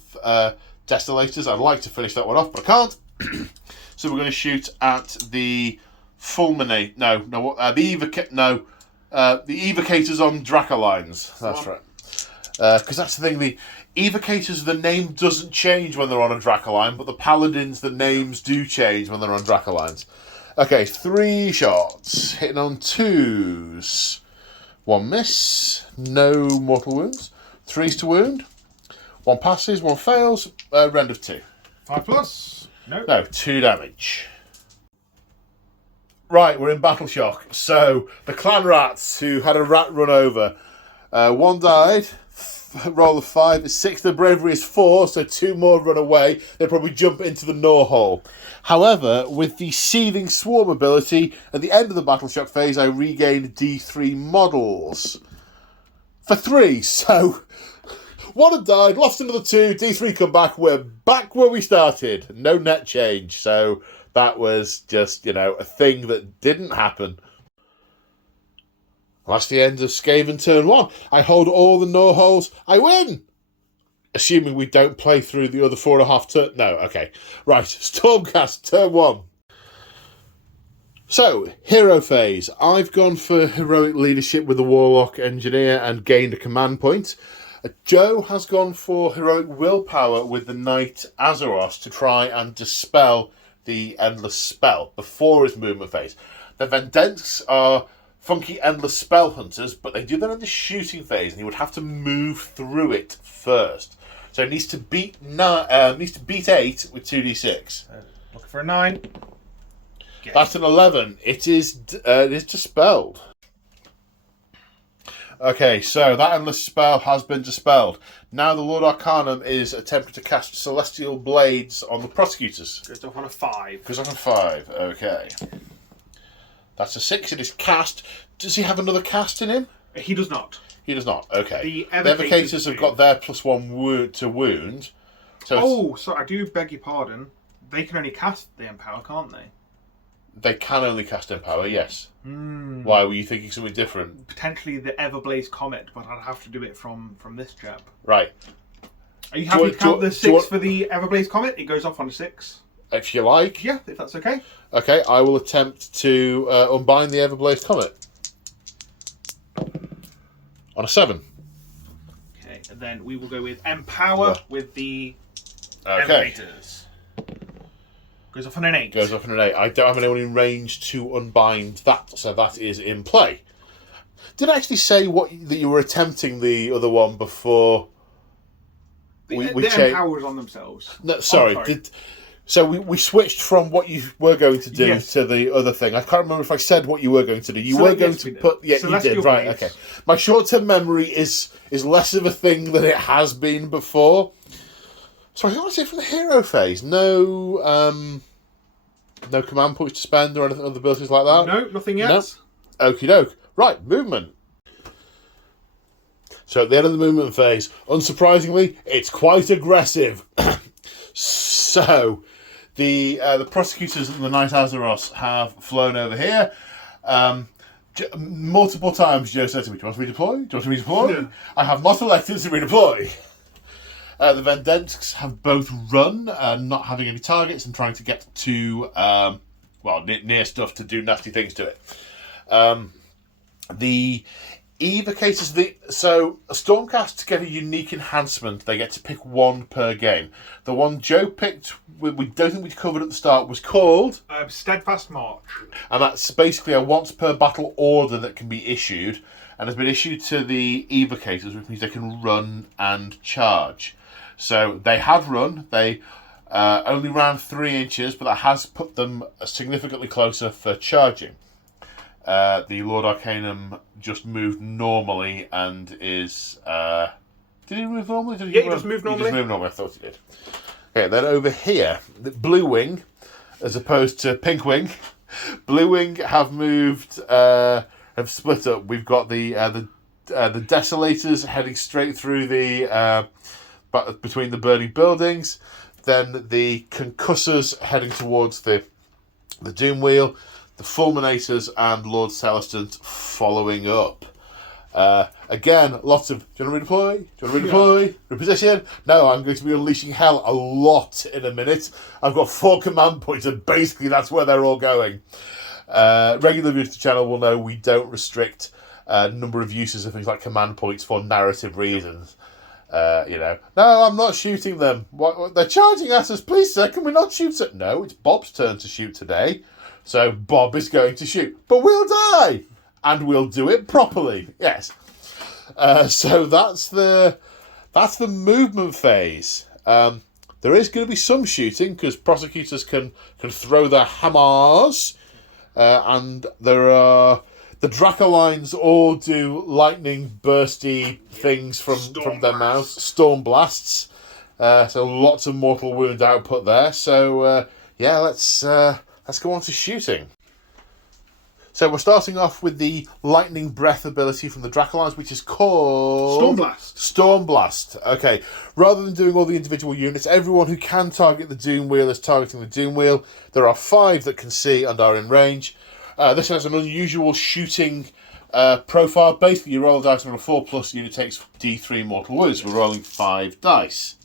Desolators. I'd like to finish that one off, but I can't. So we're going to shoot at the Fulminate. The Evocators on Dracolines. That's right. Because that's the thing, the Evocators, the name doesn't change when they're on a Dracoline, but the Paladins, the names do change when they're on Dracolines. Okay, 3 shots. Hitting on 2s. 1 miss. No mortal wounds. 3s to wound. 1 passes, 1 fails. Rend of 2. 5+. No, 2 damage. Right, we're in Battle Shock. So, the clan rats who had a rat run over. 1 died. Roll of 5. 6. The bravery is 4, so 2 more run away. They probably jump into the Gnaw hole. However, with the Seething Swarm ability, at the end of the Battle Shock phase, I regained D3 models. For 3, so 1 had died, lost another 2, D3 come back, we're back where we started. No net change, so that was just, a thing that didn't happen. That's the end of Skaven turn 1. I hold all the Gnaw holes, I win! Assuming we don't play through the other 4.5 turn. No, okay. Right, Stormcast, turn 1. So, hero phase. I've gone for heroic leadership with the Warlock Engineer and gained a command point. Joe has gone for heroic willpower with the Knight Azeroth to try and dispel the Endless Spell before his movement phase. The Vendents are funky Endless Spell Hunters, but they do that in the shooting phase, and he would have to move through it first. So he needs to beat 8 with 2d6. Looking for a 9. That's an 11. It is dispelled. Okay, so that Endless Spell has been dispelled. Now the Lord Arcanum is attempting to cast Celestial Blades on the Prosecutors. Goes off on a 5. Goes off on 5, okay. That's a 6, it is cast. Does he have another cast in him? He does not. He does not, okay. The Evocators have got their +1 to wound. So I do beg your pardon. They can only cast the Empower, can't they? They can only cast Empower, yes. Why, were you thinking something different? Potentially the Everblaze Comet, but I'd have to do it from this chap. Right. Are you happy to count the 6 for the Everblaze Comet? It goes off on a 6. If you like. Yeah, if that's okay. Okay, I will attempt to unbind the Everblaze Comet. On a 7. Okay, and then we will go with Empower with the Okay. Elevators. Goes off on an 8. Goes off on an 8. I don't have anyone in range to unbind that, so that is in play. Did I actually say that you were attempting the other one before the changed? Empowers on themselves. No, sorry. So we switched from what you were going to do to the other thing. I can't remember if I said what you were going to do. You were going to put... Yeah, you did. Right, okay. My short-term memory is less of a thing than it has been before. So I think that's it from the hero phase. No command points to spend or anything, other abilities like that? No, nothing yet. No. Okie doke. Right, movement. So at the end of the movement phase, unsurprisingly, it's quite aggressive. So... The Prosecutors and the Knight Azeroth have flown over here. Multiple times Joe said to me, do you want to redeploy? Do you want to redeploy? Yeah. I have not elected to redeploy. The Vendents have both run, not having any targets and trying to get to, near stuff to do nasty things to it. The Evocators, so Stormcast get a unique enhancement. They get to pick 1 per game. The one Joe picked, we don't think we covered at the start, was called Steadfast March. And that's basically a once per battle order that can be issued, and has been issued to the Evocators, which means they can run and charge. So they have run. They only ran 3 inches, but that has put them significantly closer for charging. The Lord Arcanum just moved normally and is... did he move normally? He just moved normally. He just moved normally, I thought he did. Okay, then over here, the Blue Wing, as opposed to Pink Wing, Blue Wing have moved, have split up. We've got the Desolators heading straight through between the burning buildings, then the Concussors heading towards the Doom Wheel, the Fulminators and Lord Celestant following up. Again, lots of, do you want to redeploy? Do you want to redeploy? Reposition? No, I'm going to be unleashing hell a lot in a minute. I've got 4 command points, and basically that's where they're all going. Regular viewers of the channel will know we don't restrict number of uses of things like command points for narrative reasons. No, I'm not shooting them. What, they're charging at us. Please, sir, can we not shoot it? No, it's Bob's turn to shoot today. So Bob is going to shoot. But we'll die! And we'll do it properly. Yes. So that's the movement phase. There is going to be some shooting because prosecutors can throw their hammers, and there are the Dracolines all do lightning bursty things from their mouths, storm blasts. So lots of mortal wound output there. So let's go on to shooting. So we're starting off with the lightning breath ability from the Dracolines, which is called... Stormblast. Stormblast. Okay. Rather than doing all the individual units, everyone who can target the Doom Wheel is targeting the Doom Wheel. There are 5 that can see and are in range. This has an unusual shooting profile. Basically, you roll a dice on a 4+, unit takes D3 mortal wounds. We're rolling 5 dice.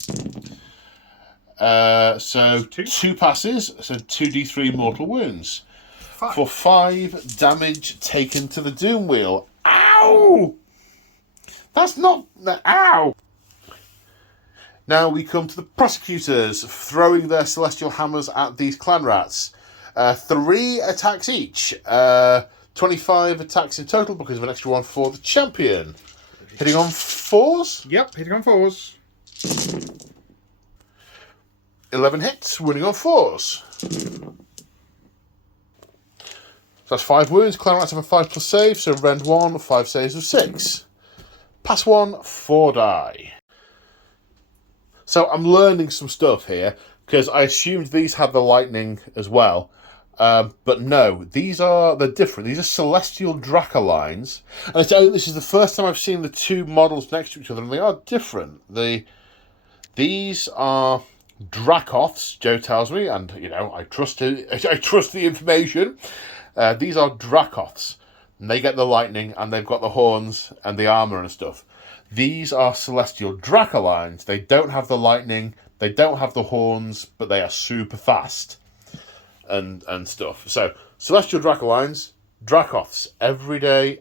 So 2 passes, so 2d3 mortal wounds. 5. For 5 damage taken to the Doom Wheel. Ow! That's not... Ow! Now we come to the prosecutors, throwing their celestial hammers at these clan rats. 3 attacks each. 25 attacks in total because of an extra 1 for the champion. Hitting on 4s? Yep, hitting on 4s. 11 hits, winning on 4s. So that's 5 wounds. Clan rats have a 5+ save, so rend 1, 5 saves of 6. Pass 1, 4 die. So I'm learning some stuff here, because I assumed these had the lightning as well. But no, they're different. These are celestial Dracolines. And this is the first time I've seen the 2 models next to each other, and they are different. These are Dracoths, Joe tells me, and I trust the information. These are Dracoths, and they get the lightning, and they've got the horns and the armor and stuff. These are celestial Dracolines. They don't have the lightning, they don't have the horns, but they are super fast and stuff. So celestial Dracolines, Dracoths, every day.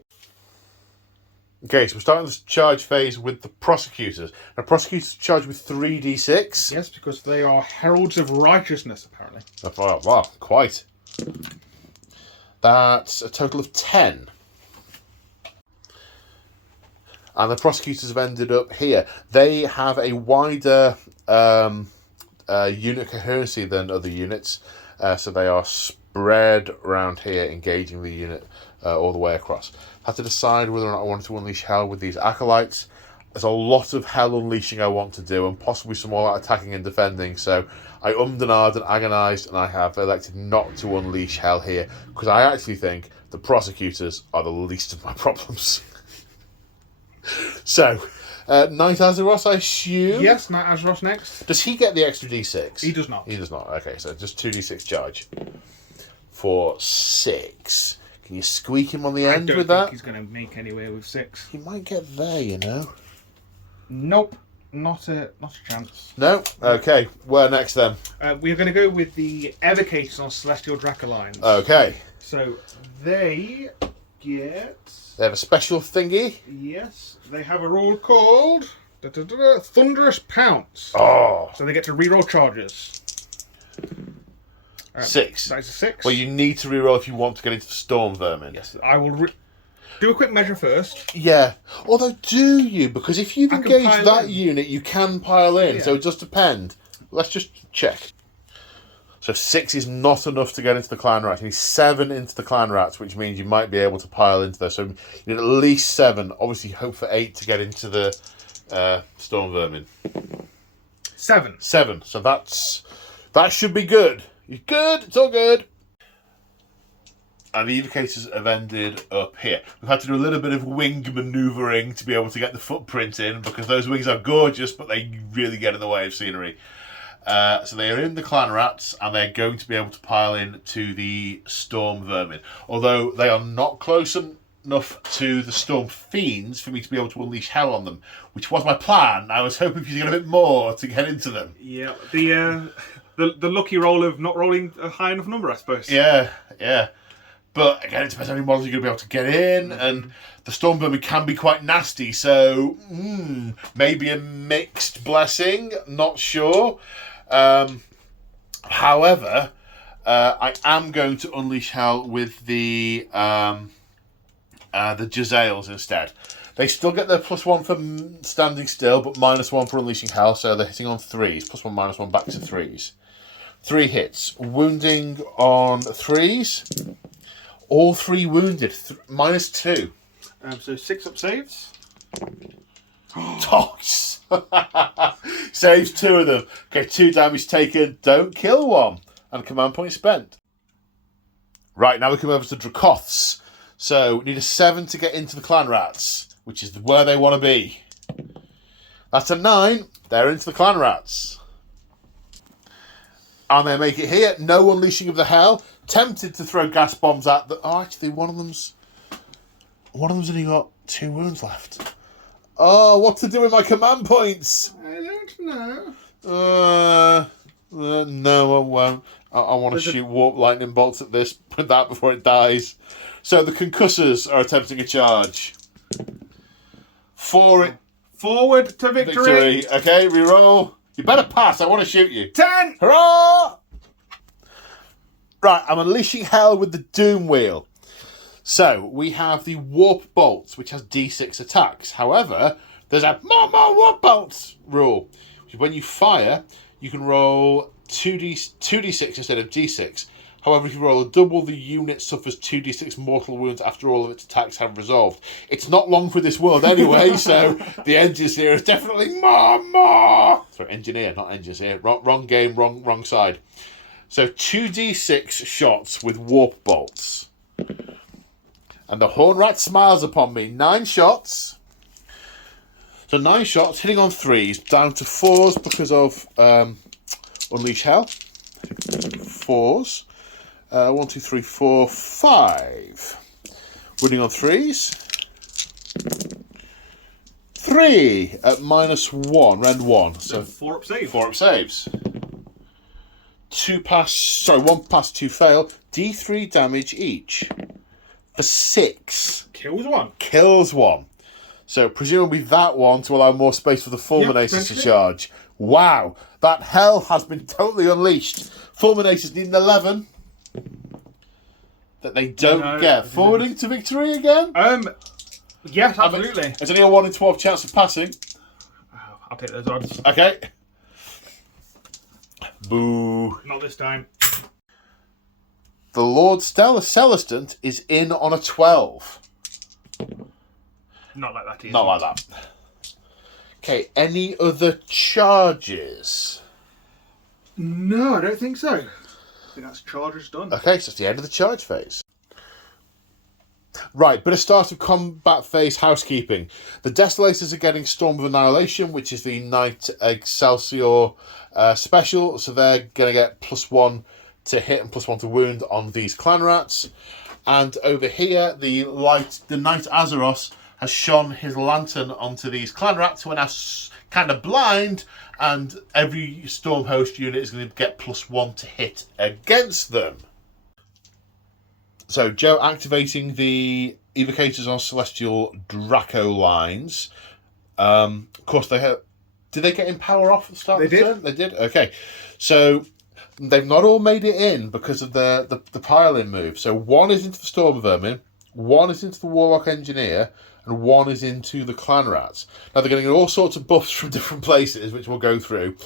Okay, so we're starting this charge phase with the prosecutors. Now, prosecutors charge with 3d6. Yes, because they are heralds of righteousness, apparently. Wow, quite. That's a total of 10. And the prosecutors have ended up here. They have a wider unit coherency than other units. So they are spread around here, engaging the unit all the way across. Had to decide whether or not I wanted to unleash hell with these acolytes. There's a lot of hell unleashing I want to do, and possibly some more attacking and defending. So I ummed and ahed and agonised, and I have elected not to unleash hell here, because I actually think the prosecutors are the least of my problems. So, Knight Azeroth, I assume? Yes, Knight Azeroth next. Does he get the extra d6? He does not. He does not. Okay, so just 2d6 charge. For 6. Can you squeak him on the end with that? I don't think he's going to make anywhere with 6. He might get there, Nope, not a chance. No? Okay, where next then? We're going to go with the Evocators on Celestial Dracolines. Okay. So they get... They have a special thingy. Yes, they have a rule called Thunderous Pounce. Oh. So they get to reroll charges. 6. That is a 6. Well, you need to reroll if you want to get into the Storm Vermin. Yes, I will do a quick measure first. Yeah. Although, do you? Because if you've engaged that unit, you can pile in. Yeah. So it does depend. Let's just check. So 6 is not enough to get into the clan rats. You need 7 into the clan rats, which means you might be able to pile into there. So you need at least 7. Obviously, hope for 8 to get into the Storm Vermin. 7. 7. So that should be good. You're good. It's all good. And the evocators have ended up here. We've had to do a little bit of wing manoeuvring to be able to get the footprint in, because those wings are gorgeous, but they really get in the way of scenery. So they are in the clan rats, and they're going to be able to pile in to the Storm Vermin. Although they are not close enough to the Storm Fiends for me to be able to unleash hell on them, which was my plan. I was hoping to get a bit more to get into them. Yeah, the lucky roll of not rolling a high enough number, I suppose. Yeah. But again, it depends how many models you're going to be able to get in, and the Storm Vermin can be quite nasty, so maybe a mixed blessing, not sure. However, I am going to unleash hell with the Jezzails instead. They still get their +1 for standing still, but -1 for unleashing hell, so they're hitting on 3s. +1, -1 back to 3s. 3 hits. Wounding on 3s. All 3 wounded. -2. So 6 up saves. Toss. Saves 2 of them. Okay, 2 damage taken. Don't kill 1. And a command point spent. Right, now we come over to Dracoths. So we need a 7 to get into the Clan Rats, which is where they want to be. That's a 9. They're into the Clan Rats. And they make it here. No unleashing of the hell. Tempted to throw gas bombs at the... Oh, actually, one of them's only got 2 wounds left. Oh, what to do with my command points? I don't know. No, I won't. I want to shoot warp lightning bolts at this with that before it dies. So the concussors are attempting a charge. Forward to victory. Okay, reroll. You better pass. I want to shoot you. 10. Hurrah! Right, I'm unleashing hell with the Doom Wheel. So we have the warp bolts, which has D6 attacks. However, there's a more warp bolts rule. Which is when you fire, you can roll 2d6 instead of d6. However, if you roll a double, the unit suffers 2d6 mortal wounds after all of its attacks have resolved. It's not long for this world anyway, so the engineer is definitely more. Sorry, engineer, not engineer. Wrong game, wrong side. So 2d6 shots with warp bolts. And the Horn Rat smiles upon me. 9 shots. So 9 shots, hitting on 3s, down to 4s because of Unleash Hell. 4s. 1, 2, 3, 4, 5. Winning on 3s. 3 at -1, rend 1. So 4 up saves. 4 up saves. 1 pass, 2 fail. D3 damage each. For 6. Kills 1. So presumably that one to allow more space for the Fulminators to charge. Wow, that hell has been totally unleashed. Fulminators need an 11. That they don't get. Forwarding to victory again? Yes, absolutely. There's only a 1 in 12 chance of passing. I'll take those odds. Okay. Boo. Not this time. The Lord Celestant is in on a 12. Not like that either. Not like that. Okay, any other charges? No, I don't think so. I think that's charges done. Okay, so it's the end of the charge phase. Right, but a start of combat phase housekeeping. The Desolators are getting Storm of Annihilation, which is the Knight Excelsior special, so they're going to get +1 to hit and +1 to wound on these Clan Rats. And over here, the Knight Azeros has shone his lantern onto these Clan Rats who are now kind of blind, and every Storm Host unit is going to get +1 to hit against them. So Joe activating the evocators on Celestial Draco lines. Of course, did they get in power off at the start of the turn? They did? Okay. So they've not all made it in because of the pile-in move. So 1 is into the Storm Vermin, 1 is into the Warlock Engineer, and 1 is into the Clan Rats. Now they're getting all sorts of buffs from different places, which we'll go through.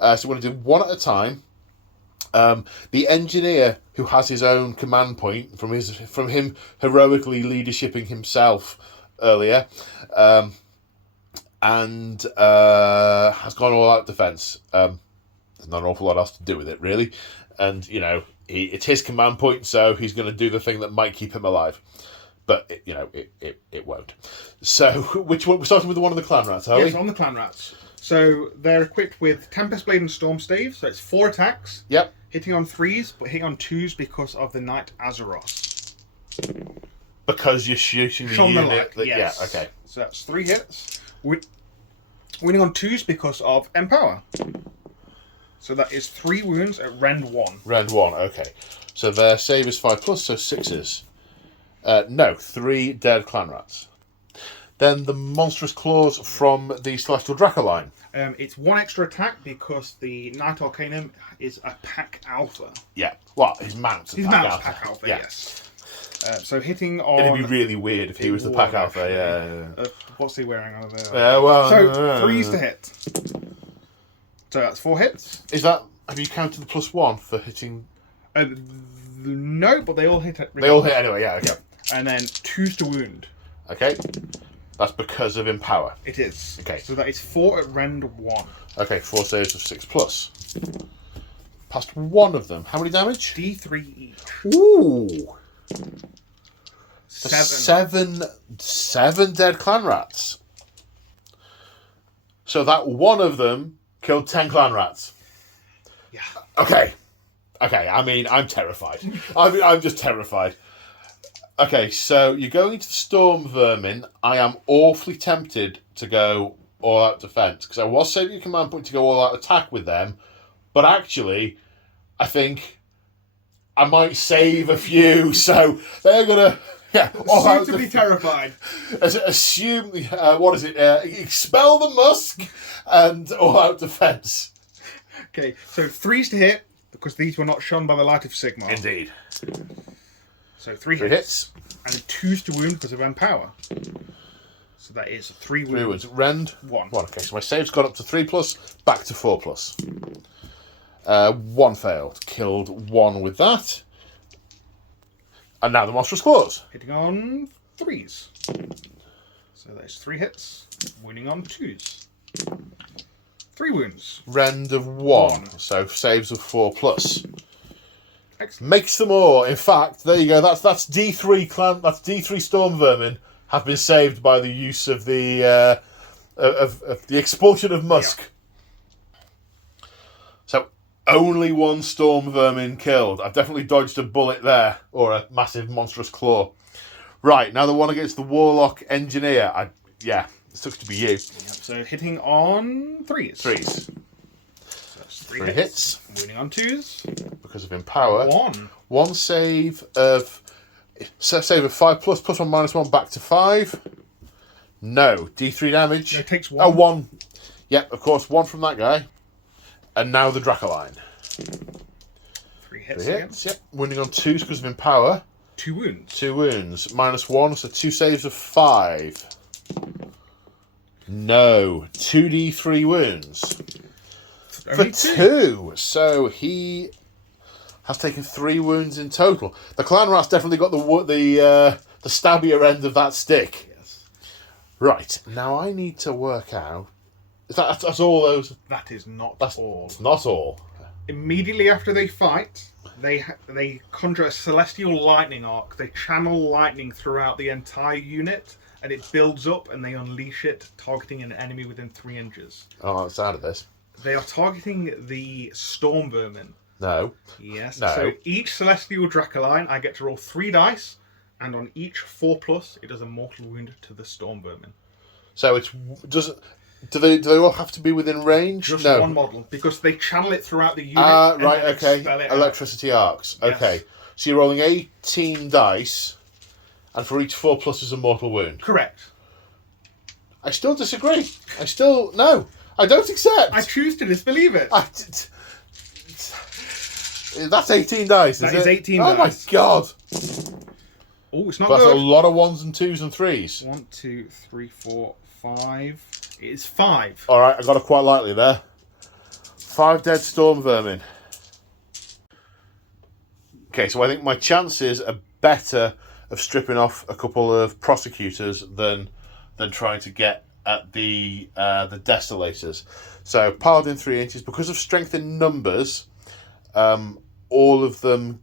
So we're going to do 1 at a time. The Engineer, who has his own command point from him heroically leadershiping himself earlier, and has gone all out defense. There's not an awful lot else to do with it, really. And, it's his command point, so he's going to do the thing that might keep him alive. But, it won't. So, which one? We're starting with the one of the Clan Rats, are we? Yes, on the Clan Rats. So, they're equipped with Tempest Blade and Storm Stave, so it's 4 attacks. Yep. Hitting on 3s, but hitting on 2s because of the Knight Azeros. Because you're shooting the Shone the unit. light, yes. Yeah, okay. So that's 3 hits. Winning on 2s because of Empower. So that is 3 wounds at Rend 1. Rend 1, okay. So their save is 5+, so 6s. No, 3 dead clan rats. Then the monstrous claws from the Celestial Dracoline. It's 1 extra attack because the Knight Arcanum is a pack alpha. Yeah. Well, his mount's a His pack mount's alpha. pack alpha, Yeah. yes. So hitting on... It'd be really weird if he was the pack would, alpha, yeah. What's he wearing over there? Yeah, well... So, 3s to hit. So that's 4 hits. Is that... Have you counted the +1 for hitting... No, but they all hit it. They all hit anyway, yeah, okay. And then 2s to wound. Okay. That's because of Empower. It is. Okay. So that is 4 at Rend 1. Okay, 4 saves of 6+. Past 1 of them. How many damage? D3 each. Ooh! 7. Seven dead clan rats. So that 1 of them killed 10 clan rats. Yeah. Okay. I mean, I'm terrified. I'm just terrified. Okay, so you're going into the Storm Vermin. I am awfully tempted to go all-out defense, because I was saving your command point to go all-out attack with them, but actually, I think I might save a few, so they're going to... Yeah, Assume to be terrified. Assume, what is it? Expel the Musk and all-out defense. Okay, so 3s to hit, because these were not shone by the light of Sigmar. Indeed. So 3 3 hits. hits. And 2s to wound because of Empower. So that is 3 wounds. 3 wounds. Rend. 1. Okay, so my save's gone up to 3+, back to 4+. 1 failed. Killed 1 with that. And now the monstrous claws. Hitting on 3s. So that's 3 hits. Wounding on 2s. 3 wounds. Rend of 1. So saves of 4+. Excellent. Makes them all. In fact, there you go. That's D3 clan. That's D3 Storm Vermin have been saved by the use of the of the expulsion of Musk. Yeah. So only 1 Storm Vermin killed. I've definitely dodged a bullet there, or a massive monstrous claw. Right, now the one against the Warlock Engineer. Yeah, it sucks to be you. Yep, so hitting on 3s. 3s. So that's 3 hits. Wounding on 2s. Because of Empower. 1. 1 save of 5+, +1, -1, back to 5. No. D3 damage. No, it takes 1. Oh, 1. Yep, of course, 1 from that guy. And now the Dracoline. 3 hits. 3 hits, yep. Wounding on 2s because of Empower. 2 wounds. 2 wounds. -1, so 2 saves of 5. No. 2d3 wounds. Only For 2. So he has taken 3 wounds in total. The clan rat's definitely got the stabbier end of that stick. Yes. Right. Now I need to work out. That's all those. That is not all. It's not all. Immediately after they fight, they conjure a celestial lightning arc. They channel lightning throughout the entire unit, and it builds up, and they unleash it, targeting an enemy within 3 inches. Oh, that's out of this. They are targeting the Storm Vermin. No. Yes. No. So each Celestial Dracoline, I get to roll 3 dice, and on each 4+, it does a mortal wound to the Storm Vermin. So do they all have to be within range? Just no. 1 model, because they channel it throughout the unit. Right, and okay. expel it Electricity arcs. Yes. Okay. So you're rolling 18 dice, and for each 4+ is a mortal wound. Correct. I still disagree. No. I don't accept. I choose to disbelieve it. That's 18 dice, That is is it? 18 Oh dice. my god. Oh, it's not That's a good. lot of 1s and 2s and 3s. 1, 2, 3, 4, 5. It is 5. Alright, I got it quite lightly there. 5 dead Storm Vermin. Okay, so I think my chances are better of stripping off a couple of prosecutors than trying to get at the Destillators. So Paladin 3 inches, because of strength in numbers, all of them,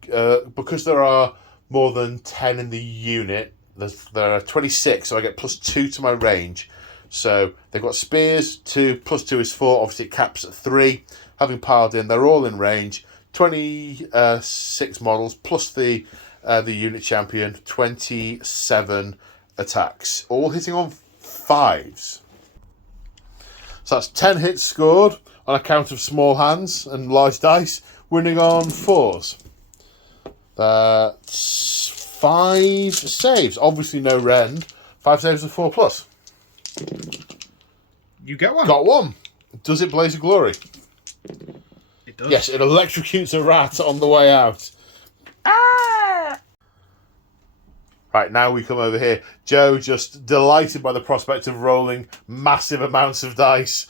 because there are more than 10 in the unit, there are 26, so I get +2 to my range. So they've got spears, 2, +2 is 4, obviously it caps at 3. Having Paladin, they're all in range. 26 models, plus the the unit champion. 27 attacks, all hitting on 5s. So that's 10 hits scored on account of small hands and large dice, winning on 4s. That's 5 saves. Obviously no rend. 5 saves and 4+. You get one. Got one. Does it blaze of glory? It does. Yes, it electrocutes a rat on the way out. Ah! Right, now we come over here. Joe just delighted by the prospect of rolling massive amounts of dice.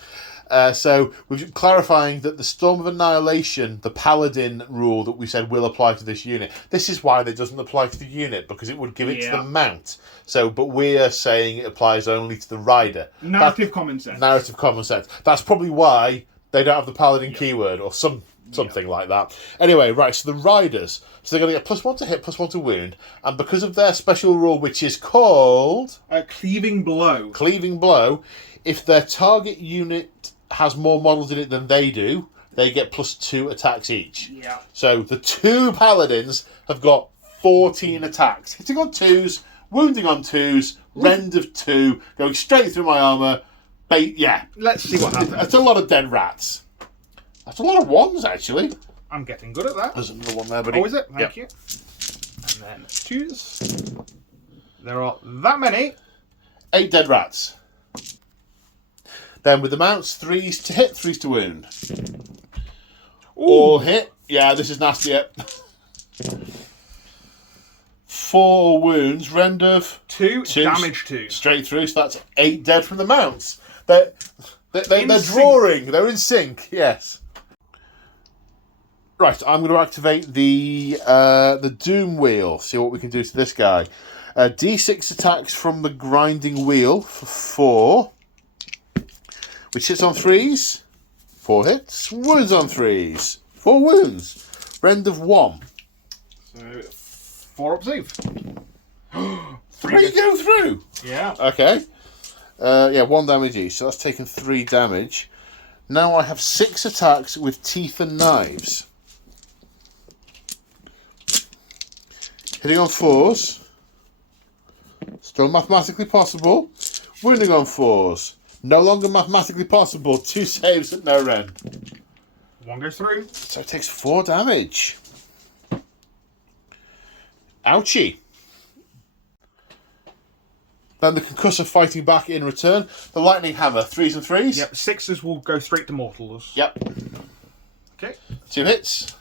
So we're clarifying that the Storm of Annihilation, the Paladin rule that we said will apply to this unit. This is why it doesn't apply to the unit, because it would give it to the mount. So, but we're saying it applies only to the rider. Narrative common sense. Narrative common sense. That's probably why they don't have the Paladin keyword or something like that. Anyway, right, so the riders, so they're going to get +1 to hit, +1 to wound, and because of their special rule, which is called... Cleaving Blow. Cleaving Blow, if their target unit has more models in it than they do, they get +2 attacks each. Yeah. So the 2 paladins have got 14 attacks, hitting on 2s, wounding on 2s, rend of 2, going straight through my armour. Yeah. Let's see what happens. That's a lot of dead rats. That's a lot of 1s, actually. I'm getting good at that. There's another one there, buddy. Oh, is it? Thank you. And then 2s. There are that many. 8 dead rats. Then with the mounts, 3s to hit, 3s to wound. Ooh. All hit. Yeah, this is nasty. Yep. 4 wounds, rend of 2, damage 2. Straight through, so that's 8 dead from the mounts. They're drawing. They're in sync. Yes. Right, I'm going to activate the Doom Wheel. See what we can do to this guy. D6 attacks from the Grinding Wheel for 4. Which hits on 3s. 4 hits. Wounds on 3s. 4 wounds. Rend of 1. So 4 up save. 3 go through. Yeah. Okay. 1 damage each. So that's taken 3 damage. Now I have 6 attacks with teeth and knives. Hitting on 4s. Still mathematically possible. Wounding on 4s. No longer mathematically possible. 2 saves at no rend. 1 goes through. So it takes 4 damage. Ouchie. Then the concussor fighting back in return. The lightning hammer, 3s and 3s. Yep, 6s will go straight to mortals. Yep. Okay. 2 hits.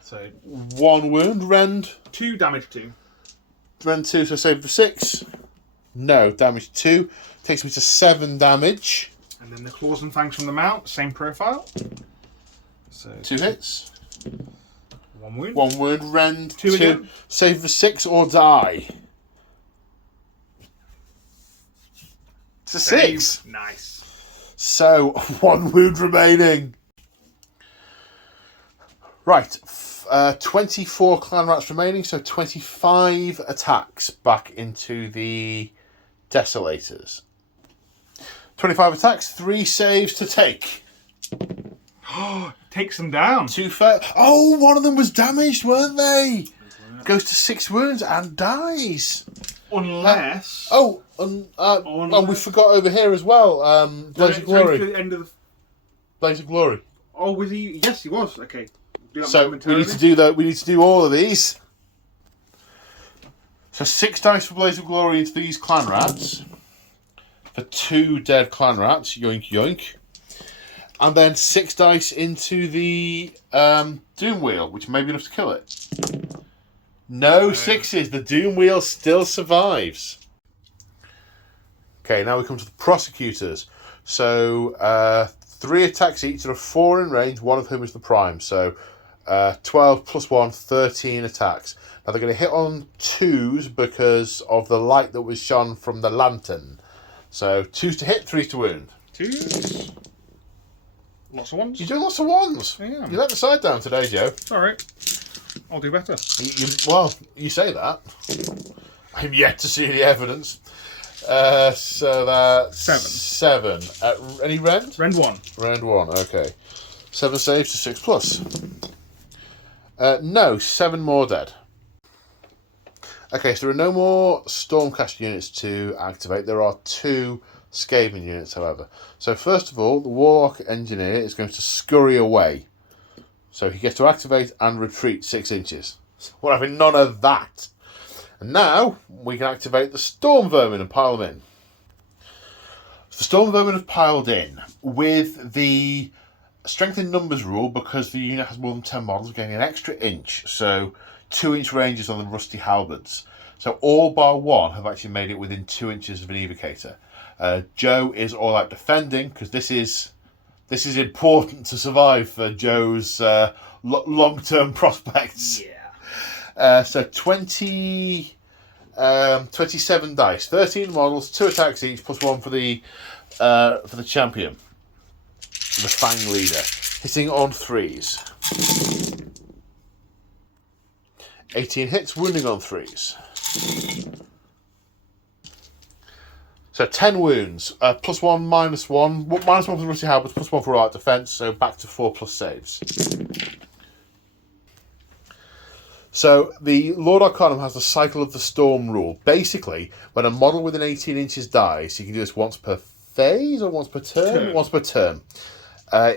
So 1 wound. Rend. 2 damage 2. Rend 2, so save for 6. No, damage 2. Takes me to 7 damage. And then the claws and fangs from the mount, same profile. So 2 hits. 1 wound. 1 wound. Rend 2 again. Save for 6 or die. It's a 6. Nice. So 1 wound remaining. Right. 24 clan rats remaining, so 25 attacks back into the Desolators. 25 attacks, 3 saves to take. Takes them down. 2 fair. Oh, one of them was damaged, weren't they? Goes to 6 wounds and dies. Unless. We forgot over here as well. Blaze of Glory. The end of the... Blaze of Glory. Oh, was he? Yes, he was. Okay. So we need to do that. We need to do all of these. So 6 dice for Blaze of Glory into these clan rats. For 2 dead clan rats. Yoink yoink. And then 6 dice into the Doom Wheel, which may be enough to kill it. No 6s. The Doom Wheel still survives. Okay, now we come to the Prosecutors. So 3 attacks each. There are 4 in range, one of whom is the Prime. So 12 plus 1, 13 attacks. Now they're going to hit on 2s because of the light that was shone from the lantern. So 2s to hit, 3s to wound. 2s. Lots of 1s. You're doing lots of 1s. Yeah. You let the side down today, Joe. It's alright. I'll do better. You say that. I'm yet to see the evidence. So that's 7. Any rend? Rend 1. Rend 1, okay. 7 saves to 6 plus. No, 7 more dead. Okay, so there are no more Stormcast units to activate. There are 2 Skaven units, however. So first of all, the Warlock Engineer is going to scurry away. So he gets to activate and retreat 6 inches. We're having none of that. And now we can activate the Storm Vermin and pile them in. So the Storm Vermin have piled in with the strength in numbers rule because the unit has more than 10 models, getting an extra inch. So 2-inch ranges on the rusty halberds. So all bar 1 have actually made it within 2 inches of an evocator. Joe is all out defending because this is important to survive for Joe's long-term prospects. Yeah. So 27 dice, 13 models, 2 attacks each, plus 1 for the champion, the Fang leader, hitting on 3s. 18 hits, wounding on 3s. So 10 wounds, plus 1, minus 1. Minus 1 for the rusty halberds, plus 1 for all out defense, so back to 4+ saves. So the Lord Arcanum has the Cycle of the Storm rule. Basically, when a model within 18 inches dies, you can do this once per phase or once per turn? Once per turn.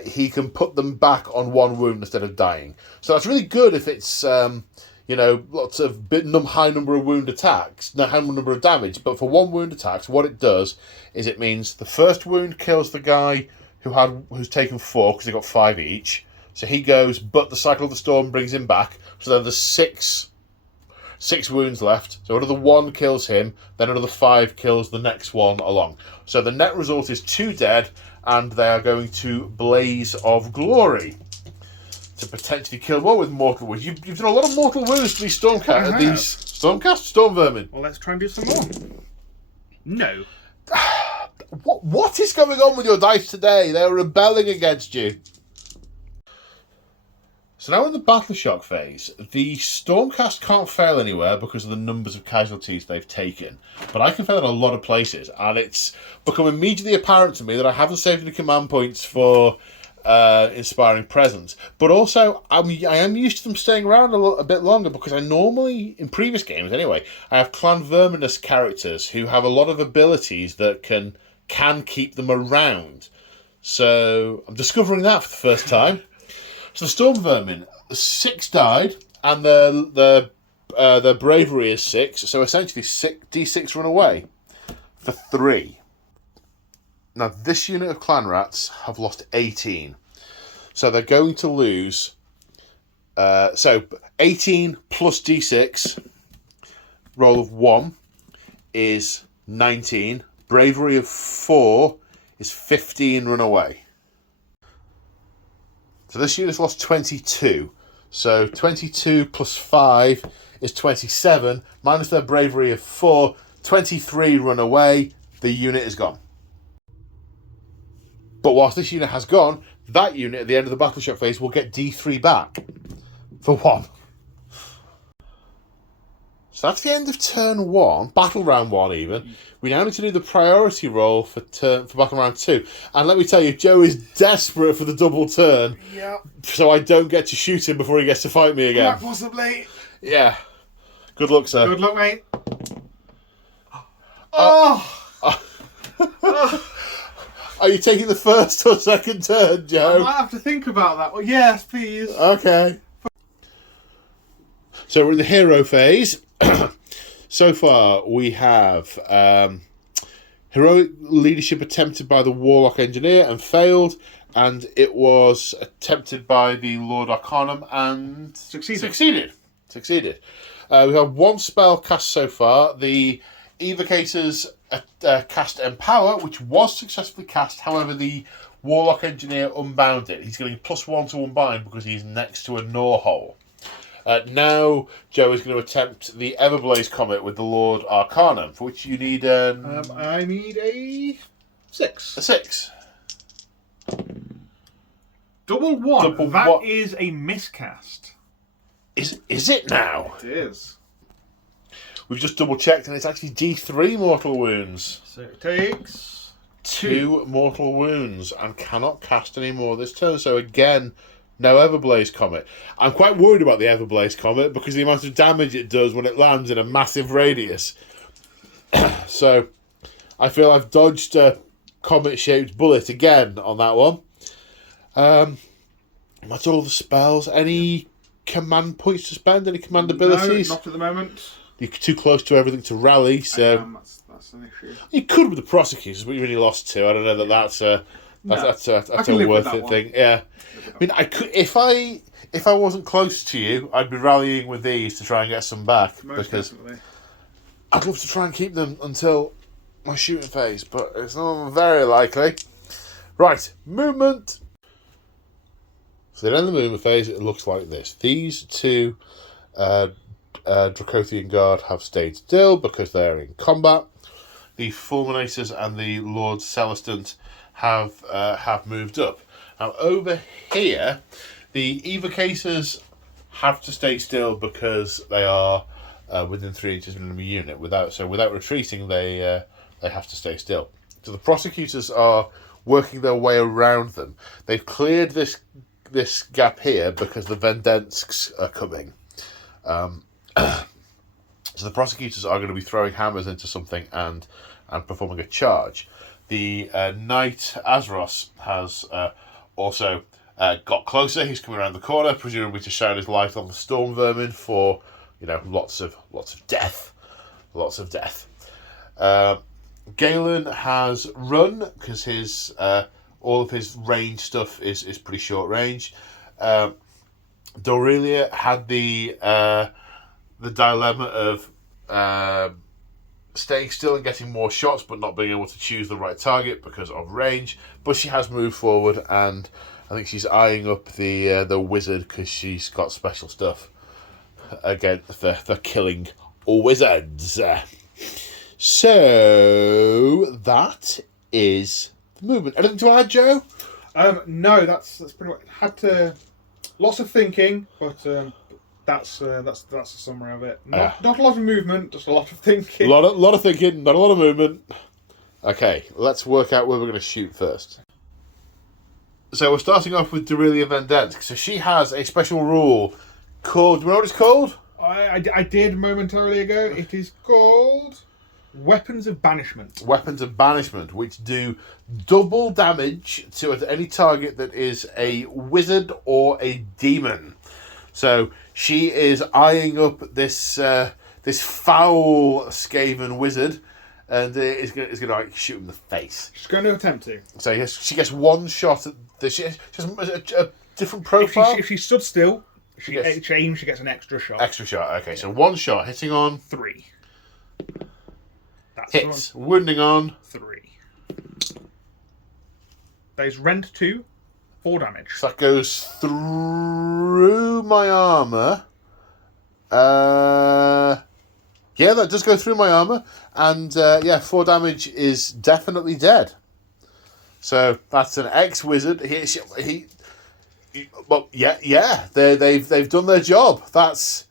He can put them back on 1 wound instead of dying. So that's really good if it's, lots of high number of wound attacks, high number of damage. But for 1 wound attacks, what it does is it means the first wound kills the guy who's taken 4 because they got 5 each. So he goes, but the Cycle of the Storm brings him back. So then there's 6 wounds left. So another 1 kills him, then another 5 kills the next one along. So the net result is 2 dead, and they are going to Blaze of Glory to potentially kill more with mortal wounds. You've done a lot of mortal wounds to these Storm Vermin. Well, let's try and do some more. No. What is going on with your dice today? They're rebelling against you. So now in the Battle Shock phase, the Stormcast can't fail anywhere because of the numbers of casualties they've taken. But I can fail in a lot of places, and it's become immediately apparent to me that I haven't saved any command points for Inspiring Presence. But also, I am used to them staying around a bit longer because I normally, in previous games anyway, I have Clan Verminous characters who have a lot of abilities that can keep them around. So I'm discovering that for the first time. So the Storm Vermin, 6 died, and their bravery is 6. So essentially, D6 run away for 3. Now this unit of Clan Rats have lost 18, so they're going to lose. So 18 plus D6, roll of 1 is 19. Bravery of 4 is 15. Run away. So this unit's lost 22. So 22 plus 5 is 27. Minus their bravery of 4, 23 run away. The unit is gone. But whilst this unit has gone, that unit at the end of the Battle Shock phase will get D3 back. For 1. So that's the end of turn 1. Battle round 1 even. We now need to do the priority roll for battle round 2. And let me tell you, Joe is desperate for the double turn. Yeah. So I don't get to shoot him before he gets to fight me again. Quite possibly. Yeah. Good luck, sir. Good luck, mate. Oh! Are you taking the first or second turn, Joe? I might have to think about that. Well, yes, please. Okay. So we're in the hero phase. So far, we have heroic leadership attempted by the Warlock Engineer and failed, and it was attempted by the Lord Arcanum and succeeded. We have 1 spell cast so far. The Evocators cast Empower, which was successfully cast. However, the Warlock Engineer unbound it. He's getting +1 to unbind because he's next to a gnaw hole. Now, Joe is going to attempt the Everblaze Comet with the Lord Arcanum, for which you need I need a 6. A 6. Double 1. Double That one. is a miscast. Is it now? It is. We've just double checked, and it's actually D3 mortal wounds. So it takes 2 mortal wounds, and cannot cast any more this turn. So again, No Everblaze Comet. I'm quite worried about the Everblaze Comet because the amount of damage it does when it lands in a massive radius. So, I feel I've dodged a comet-shaped bullet again on that one. That's all the spells. Any command points to spend? Any command abilities? No, not at the moment. You're too close to everything to rally, so... That's an issue. You could with the prosecutors, but you really lost two. I don't know that that's a worth it thing. Yeah, I mean, I could if I wasn't close to you, I'd be rallying with these to try and get some back. Most definitely. I'd love to try and keep them until my shooting phase, but it's not very likely. Right, movement. So then in the movement phase, it looks like this. These two Dracothian Guard have stayed still because they're in combat. The Fulminators and the Lord Celestant have moved up. Now over here, the Evocators have to stay still because they are within 3 inches of an enemy unit. Without retreating, they have to stay still. So the Prosecutors are working their way around them. They've cleared this gap here because the Vendensks are coming. So the Prosecutors are going to be throwing hammers into something and performing a charge. The Knight Azros has also got closer. He's coming around the corner, presumably to shine his light on the storm vermin for, lots of death. Galen has run because his all of his range stuff is pretty short range. Dorelia had the dilemma of staying still and getting more shots, but not being able to choose the right target because of range. But she has moved forward, and I think she's eyeing up the wizard because she's got special stuff against the killing wizards. So that is the movement. Anything to add, Joe? No, that's pretty much lots of thinking, but that's a summary of it. Not a lot of movement, just a lot of thinking. A lot of thinking, not a lot of movement. Okay, let's work out where we're going to shoot first. So we're starting off with Dorelia Vendensk. So she has a special rule called... Do you know what it's called? I did momentarily ago. It is called Weapons of Banishment. Weapons of Banishment, which do double damage to any target that is a wizard or a demon. So she is eyeing up this foul Skaven wizard, and is going to shoot him in the face. She's going to attempt to. So she gets one shot at this. She has a different profile. If she stood still, she aims. She gets an extra shot. Extra shot. Okay, so one shot hitting on 3. That's hits, wounding on 3. There's rent 2. 4 damage. So that goes through my armour. Yeah, that does go through my armour. And 4 damage is definitely dead. So that's an ex-wizard. They've done their job. That's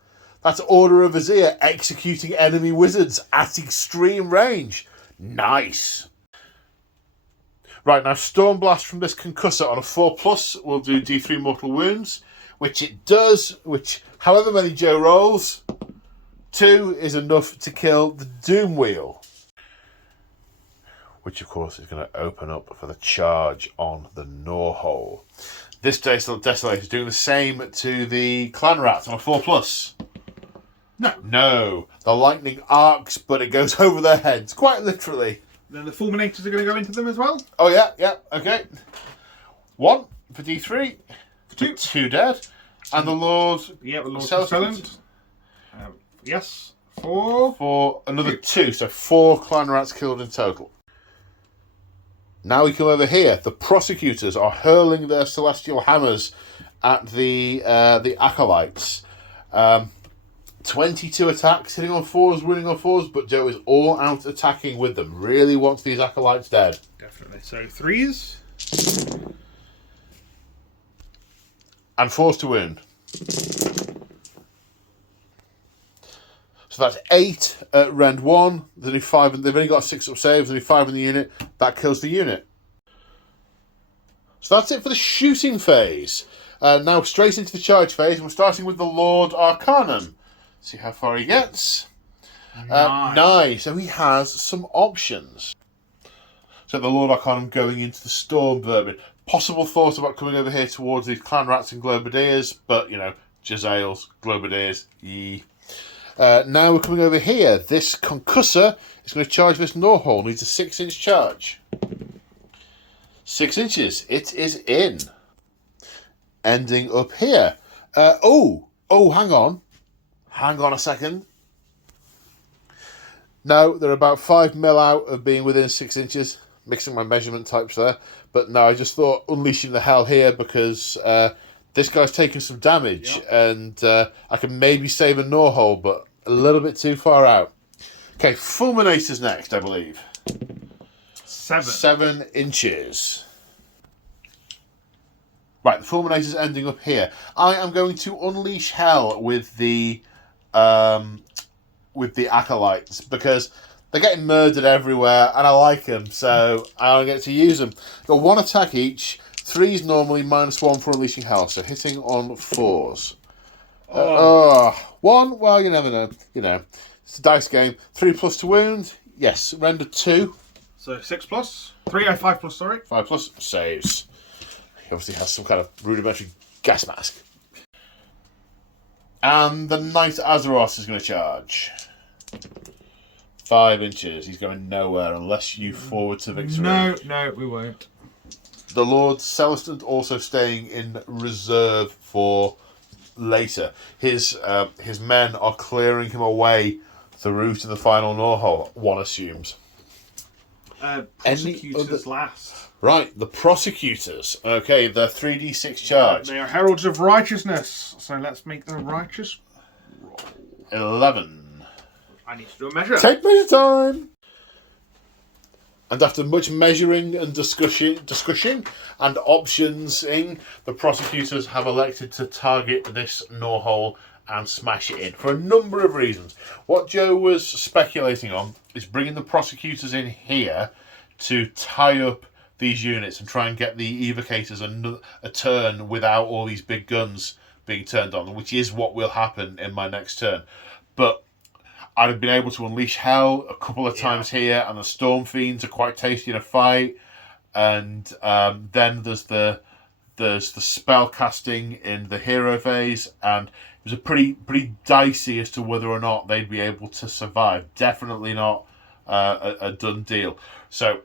Order of Azir executing enemy wizards at extreme range. Nice. Right, now Stormblast from this concussor on a 4+ will do D3 mortal wounds, which it does, which however many Joe rolls, 2 is enough to kill the Doom Wheel. Which of course is going to open up for the charge on the Gnawhole. This Desolator is doing the same to the Clan Rats on a 4+. No. The lightning arcs, but it goes over their heads, quite literally. Then the Fulminators are going to go into them as well. Oh, yeah, okay. 1 for D3. 2 dead. And the Lord... Yeah, the Lord Celestant. Yes. 4. For another 2. So 4 Clan Rats killed in total. Now we come over here. The Prosecutors are hurling their celestial hammers at the Acolytes. 22 attacks, hitting on 4s, winning on 4s, but Joe is all out attacking with them. Really wants these Acolytes dead. Definitely. So 3s. And 4s to wound. So that's 8 at Rend 1. There's only 5, and they've only got 6 up saves, only 5 in the unit. That kills the unit. So that's it for the shooting phase. Now straight into the charge phase, and we're starting with the Lord Arcanum. See how far he gets. 9. So he has some options. So the Lord Arcanum going into the Storm Vermin. Possible thought about coming over here towards these Clan Rats and Globadiers, but, Jezzails, Globadiers, yee. Now we're coming over here. This Concussor is going to charge this Gnorhole. Needs a 6-inch charge. 6 inches. It is in. Ending up here. Hang on. Hang on a second. No, they're about 5 mil out of being within 6 inches. Mixing my measurement types there. But no, I just thought unleashing the hell here because this guy's taking some damage. Yep. And I can maybe save a Gnorhole, but a little bit too far out. Okay, Fulminator's next, I believe. 7 inches. Right, the Fulminator's ending up here. I am going to unleash hell with the Acolytes because they're getting murdered everywhere and I like them, so I don't get to use them. Got 1 attack each. 3's normally, -1 for unleashing hell, so hitting on 4s. 1, well, you never know. It's a dice game. 3+ to wound. Yes, render 2. So 6+? 5+, sorry. 5+ saves. He obviously has some kind of rudimentary gas mask. And the Knight Azeroth is going to charge. 5 inches. He's going nowhere unless you forward to victory. No, we won't. The Lord Celestant also staying in reserve for later. His men are clearing him away through to the final Gnorhole, one assumes. Prosecutors last. Right, the Prosecutors. Okay, the 3d6 charge. They are heralds of righteousness, so let's make the righteous roll. 11. I need to do a measure. Take measure time! And after much measuring and discussion and optionsing, the Prosecutors have elected to target this Gnorhole and smash it in for a number of reasons. What Joe was speculating on is bringing the Prosecutors in here to tie up these units and try and get the Evocators a turn without all these big guns being turned on, which is what will happen in my next turn. But I'd have been able to unleash hell a couple of times here, and the Storm Fiends are quite tasty in a fight. And then there's the spell casting in the hero phase, and it was a pretty dicey as to whether or not they'd be able to survive. Definitely not a done deal. So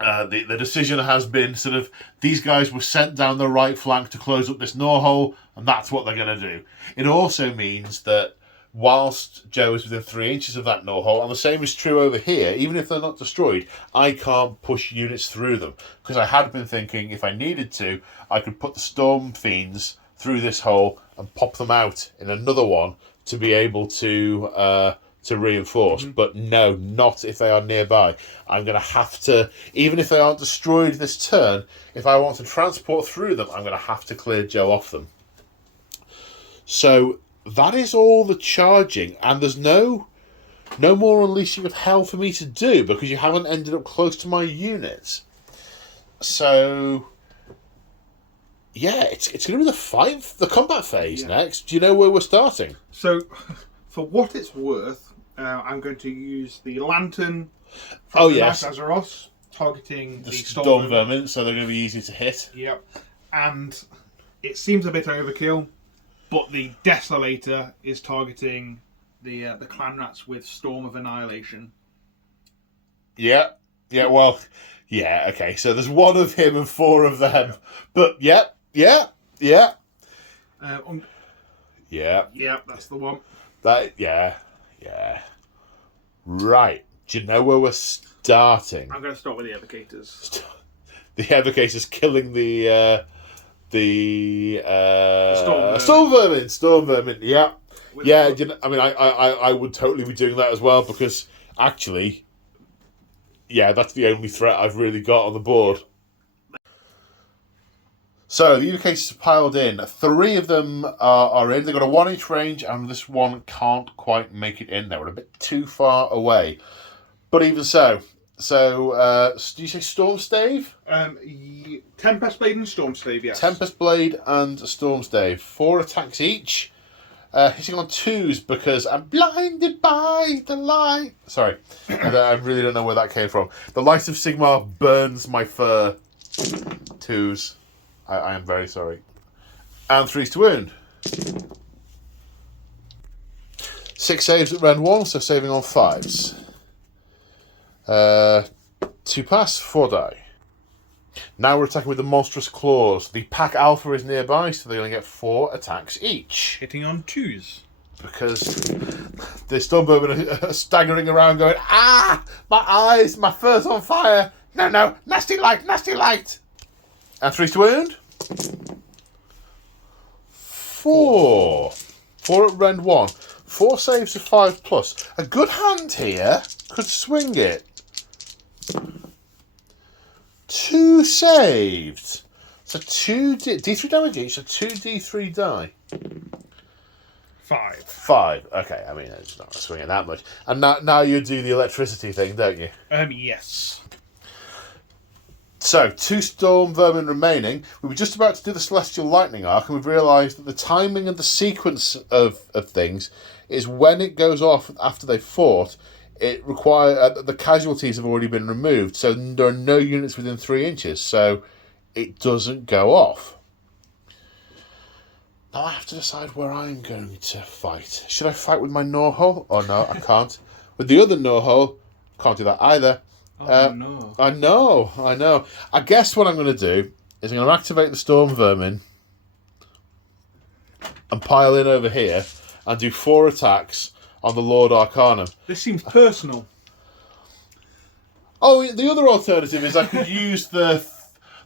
the decision has been sort of these guys were sent down the right flank to close up this Gnorhole, and that's what they're going to do. It also means that whilst Joe is within 3 inches of that Gnorhole, and the same is true over here, even if they're not destroyed, I can't push units through them. Because I had been thinking if I needed to, I could put the Storm Fiends through this hole and pop them out in another one to be able to reinforce. Mm-hmm. But no, not if they are nearby. I'm going to have to, even if they aren't destroyed this turn, if I want to transport through them, I'm going to have to clear Joe off them. So that is all the charging, and there's no more unleashing of hell for me to do because you haven't ended up close to my units. So yeah, it's going to be the combat phase next. Do you know where we're starting? So, for what it's worth, I'm going to use the Lantern from the Knight Azeroth, targeting the Storm Vermin, so they're going to be easy to hit. Yep. And it seems a bit overkill, but the Desolator is targeting the Clan Rats with Storm of Annihilation. Yeah. Well, yeah. Okay. So there's 1 of him and 4 of them, but yeah. Yeah, that's the one. Yeah. Right. Do you know where we're starting? I'm going to start with the Evocators. The Evocators killing the Storm Vermin. Yeah. Yeah. You know, I mean, I would totally be doing that as well because actually, yeah, that's the only threat I've really got on the board. So the Evocators have piled in. 3 of them are in. They've got a 1-inch range, and this one can't quite make it in. They were a bit too far away. But even so, So, do you say Storm Stave? Tempest Blade and Storm Stave, yes. Tempest Blade and Storm Stave. 4 attacks each. Hitting on 2s because I'm blinded by the light. Sorry, I really don't know where that came from. The light of Sigmar burns my fur. 2s. I am very sorry. And 3s to wound. 6 saves at round 1, so saving on 5s. 2 pass, 4 die. Now we're attacking with the monstrous claws. The pack alpha is nearby, so they only get 4 attacks each. Hitting on 2s. Because the Stormbowmen are staggering around going, ah! My eyes, my fur's on fire! No, nasty light, nasty light! And 3 to wound. 4. 4 at round 1. 4 saves of 5+. A good hand here could swing it. 2 saved. So 2 D3 damage each, so 2 D3 die. 5. Okay, I mean, it's not swinging that much. And now you do the electricity thing, don't you? Yes. So, 2 storm vermin remaining. We were just about to do the Celestial Lightning Arc, and we've realised that the timing and the sequence of things is when it goes off after they've fought. It the casualties have already been removed, so there are no units within 3 inches, so it doesn't go off. Now I have to decide where I'm going to fight. Should I fight with my Gnawhole? Oh no, I can't. With the other Gnawhole, can't do that either. No. I know. I guess what I'm going to do is I'm going to activate the Storm Vermin and pile in over here and do 4 attacks on the Lord Arcanum. This seems personal. Oh, the other alternative is I could use the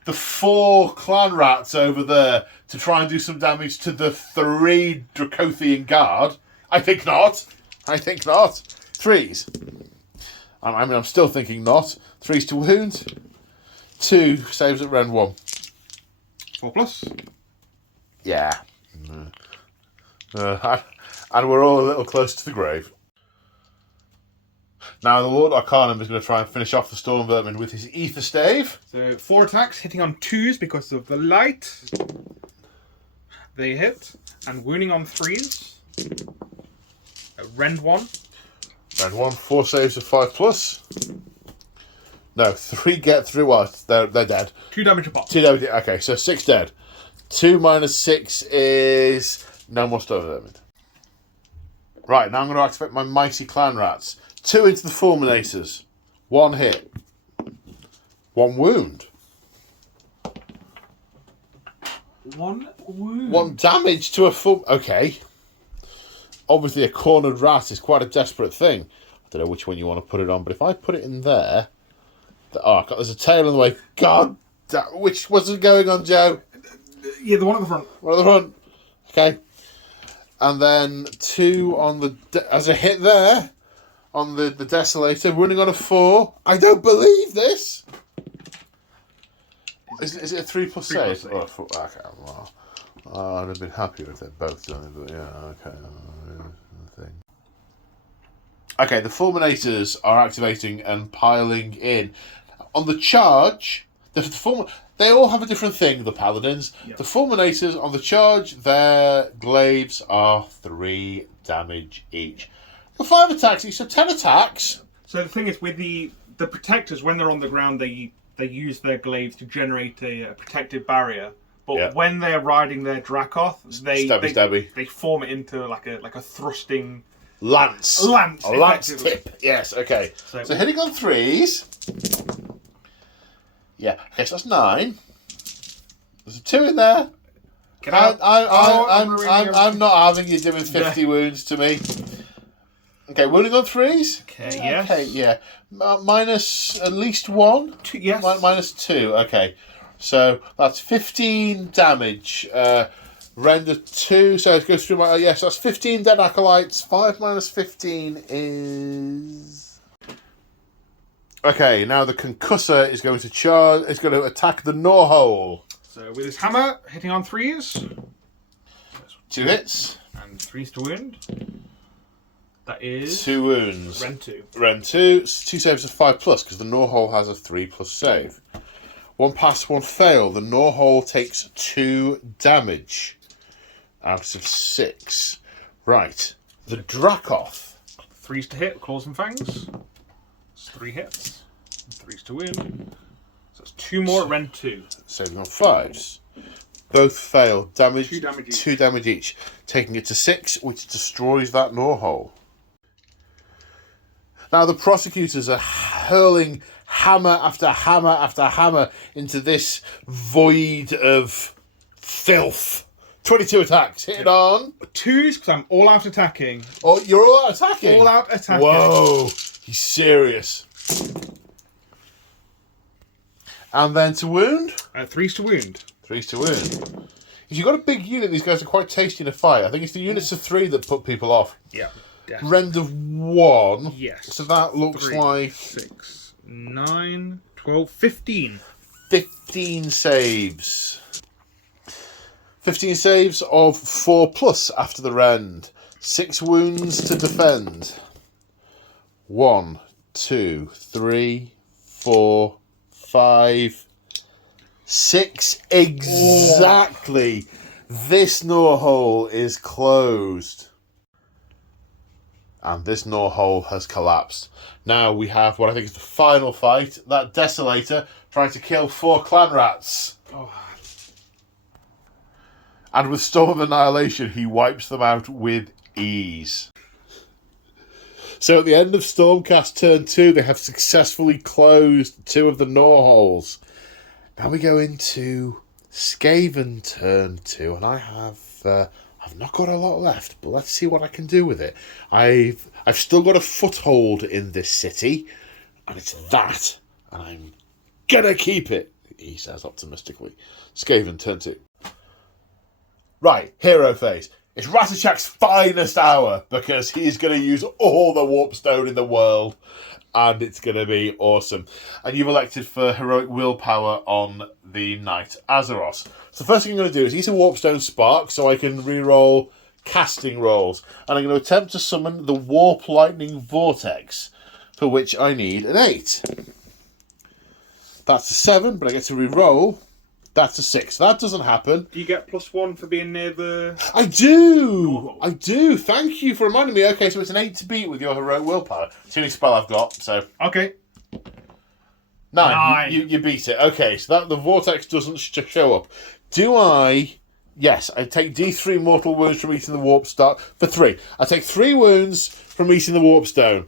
4 clan rats over there to try and do some damage to the 3 Dracothian Guard. I think not. 3s. I mean, I'm still thinking not. 3s to wound. 2 saves at round 1. 4+. Yeah. And we're all a little close to the grave. Now the Lord Arcanum is going to try and finish off the Storm Vermin with his Ether Stave. So 4 attacks, hitting on 2s because of the light. They hit. And wounding on 3s. Rend 1. Round 1, 4 saves of 5+. No, 3 get through us. They're dead. 2 damage a pop. 2 damage. Okay, so 6 dead. 2 minus 6 is no more Storm Vermin. Right, now I'm going to activate my Mighty Clan Rats. 2 into the Fulminators. 1 hit. 1 wound. 1 wound. 1 damage to a full... Okay. Obviously, a cornered rat is quite a desperate thing. I don't know which one you want to put it on, but if I put it in there... Oh, there's a tail in the way. God damn. Which was it going on, Joe? Yeah, the one at the front. One at the front. Okay. And then 2 on the... as a hit there. On the Desolator. Running on a 4. I don't believe this. Is it a 3+ save? Oh, okay, well... I'd have been happy if they'd both done it, but yeah, okay. Okay, the Fulminators are activating and piling in. On the charge, they all have a different thing, the Paladins. Yep. The Fulminators, on the charge, their glaives are 3 damage each. For 5 attacks each, so 10 attacks. So the thing is, with the Protectors, when they're on the ground, they use their glaives to generate a protective barrier. But when they're riding their Dracoth, they form it into like a thrusting lance. A lance tip. Yes. Okay. So hitting on 3s. Yeah. Okay. So that's 9. There's a 2 in there. I'm not having you doing 50 wounds to me. Okay. Wounding on 3s. Okay. Yes. Okay. Yeah. Minus at least 1. 2, yes. Minus 2. Okay. So that's 15 damage. Render 2, so it goes through my... yes, that's 15 dead acolytes. 5 minus 15 is... Okay, now the Concussor is going to charge... It's going to attack the Gnawhole. So with his hammer, hitting on 3s. 2 hits. And 3s to wound. That is 2 wounds. Ren 2. Ren 2. 2 saves of 5 plus because the Gnawhole has a 3 plus save. 1 pass, 1 fail. The Gnawhole takes 2 damage out of 6. Right. The Dracoth. 3s to hit, claws and fangs. It's 3 hits. 3s to win. So it's 2 more at Ren 2. Saving on 5s. Both fail. Damage. 2 damage each. 2 damage each. Taking it to 6, which destroys that Gnawhole. Now the prosecutors are hurling hammer after hammer after hammer into this void of filth. 22 attacks. Hit it on. 2s, because I'm all out attacking. Oh, you're all out attacking? All out attacking. Whoa. He's serious. And then to wound? 3s to wound. 3s to wound. If you've got a big unit, these guys are quite tasty in a fight. I think it's the units of 3 that put people off. Yeah. Definitely. Rend of 1. Yes. So that looks 3, like 6, 9, 12, 15. 15 saves. 15 saves of 4 plus after the rend. 6 wounds to defend. 1, 2, 3, 4, 5, 6. Exactly. This Gnawhole is closed. And this Gnawhole has collapsed. Now we have what I think is the final fight. That Desolator trying to kill 4 clan rats. Oh. And with Storm of Annihilation, he wipes them out with ease. So at the end of Stormcast turn 2, they have successfully closed 2 of the Gnawholes. Now we go into Skaven turn 2, and I've not got a lot left, but let's see what I can do with it. I've still got a foothold in this city, and it's that, and I'm gonna keep it, he says optimistically. Skaven turn 2. Right, hero phase. It's Ratachak's finest hour, because he's going to use all the Warpstone in the world, and it's going to be awesome. And you've elected for Heroic Willpower on the Knight Azeroth. So the first thing I'm going to do is eat a Warpstone Spark so I can reroll casting rolls. And I'm going to attempt to summon the Warp Lightning Vortex, for which I need an 8. That's a 7, but I get to reroll. That's a 6. That doesn't happen. Do you get +1 for being near the... I do! I do. Thank you for reminding me. Okay, so it's an 8 to beat with your Heroic Willpower. It's the only spell I've got, so... Okay. 9. You beat it. Okay, so that the Vortex doesn't show up. Do I... Yes, I take D3 mortal wounds from eating the Warp Stone. For 3. I take 3 wounds from eating the Warpstone.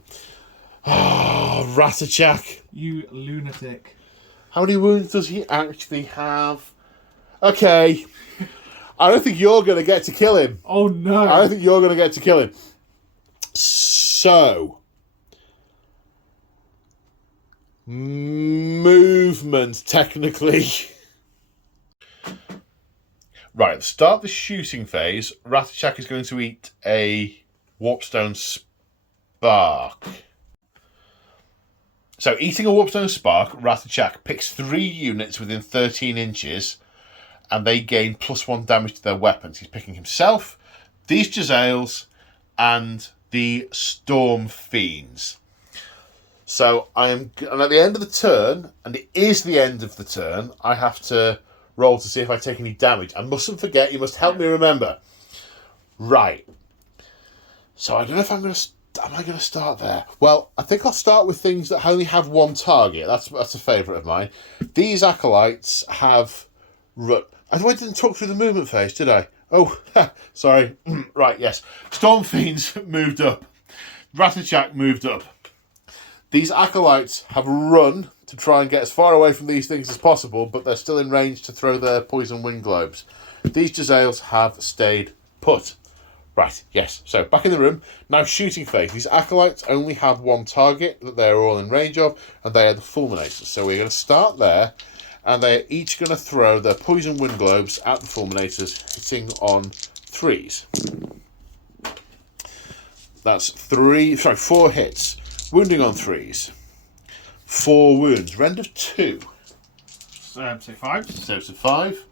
Oh, Ratachak. You lunatic. How many wounds does he actually have? Okay. I don't think you're going to get to kill him. Oh, no. I don't think you're going to get to kill him. So. Movement, technically. Right, start the shooting phase. Ratachak is going to eat a Warpstone Spark. So, eating a Warpstone Spark, Ratachak picks 3 units within 13 inches, and they gain +1 damage to their weapons. He's picking himself, these Jezzails, and the Storm Fiends. So, and at the end of the turn, and it is the end of the turn, I have to roll to see if I take any damage. I mustn't forget, you must help me remember. Right. So, I don't know if am I going to start there? Well, I think I'll start with things that only have 1 target. That's a favourite of mine. These Acolytes have... I didn't talk through the movement phase, did I? Oh, sorry. Right, yes. Storm Fiends moved up. Ratachak moved up. These Acolytes have run to try and get as far away from these things as possible, but they're still in range to throw their poison wind globes. These Jezzails have stayed put. Right, yes. So, back in the room. Now, shooting phase. These Acolytes only have 1 target that they're all in range of, and they are the Fulminators. So, we're going to start there, and they're each going to throw their poison wind globes at the Fulminators, hitting on 3s. That's 4 hits. Wounding on 3s. 4 wounds. Rend of 2. So 5. So 5.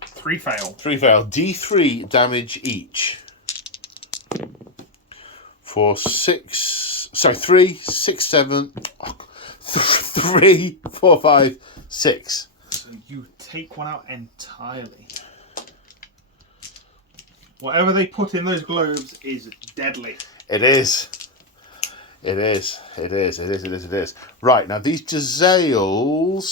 3 fail. 3 fail. D3 damage each. 4, 6. Sorry, 3, 6, 7. 3, 4, 5, 6. So you take one out entirely. Whatever they put in those globes is deadly. It is. Right, now these Jezzails...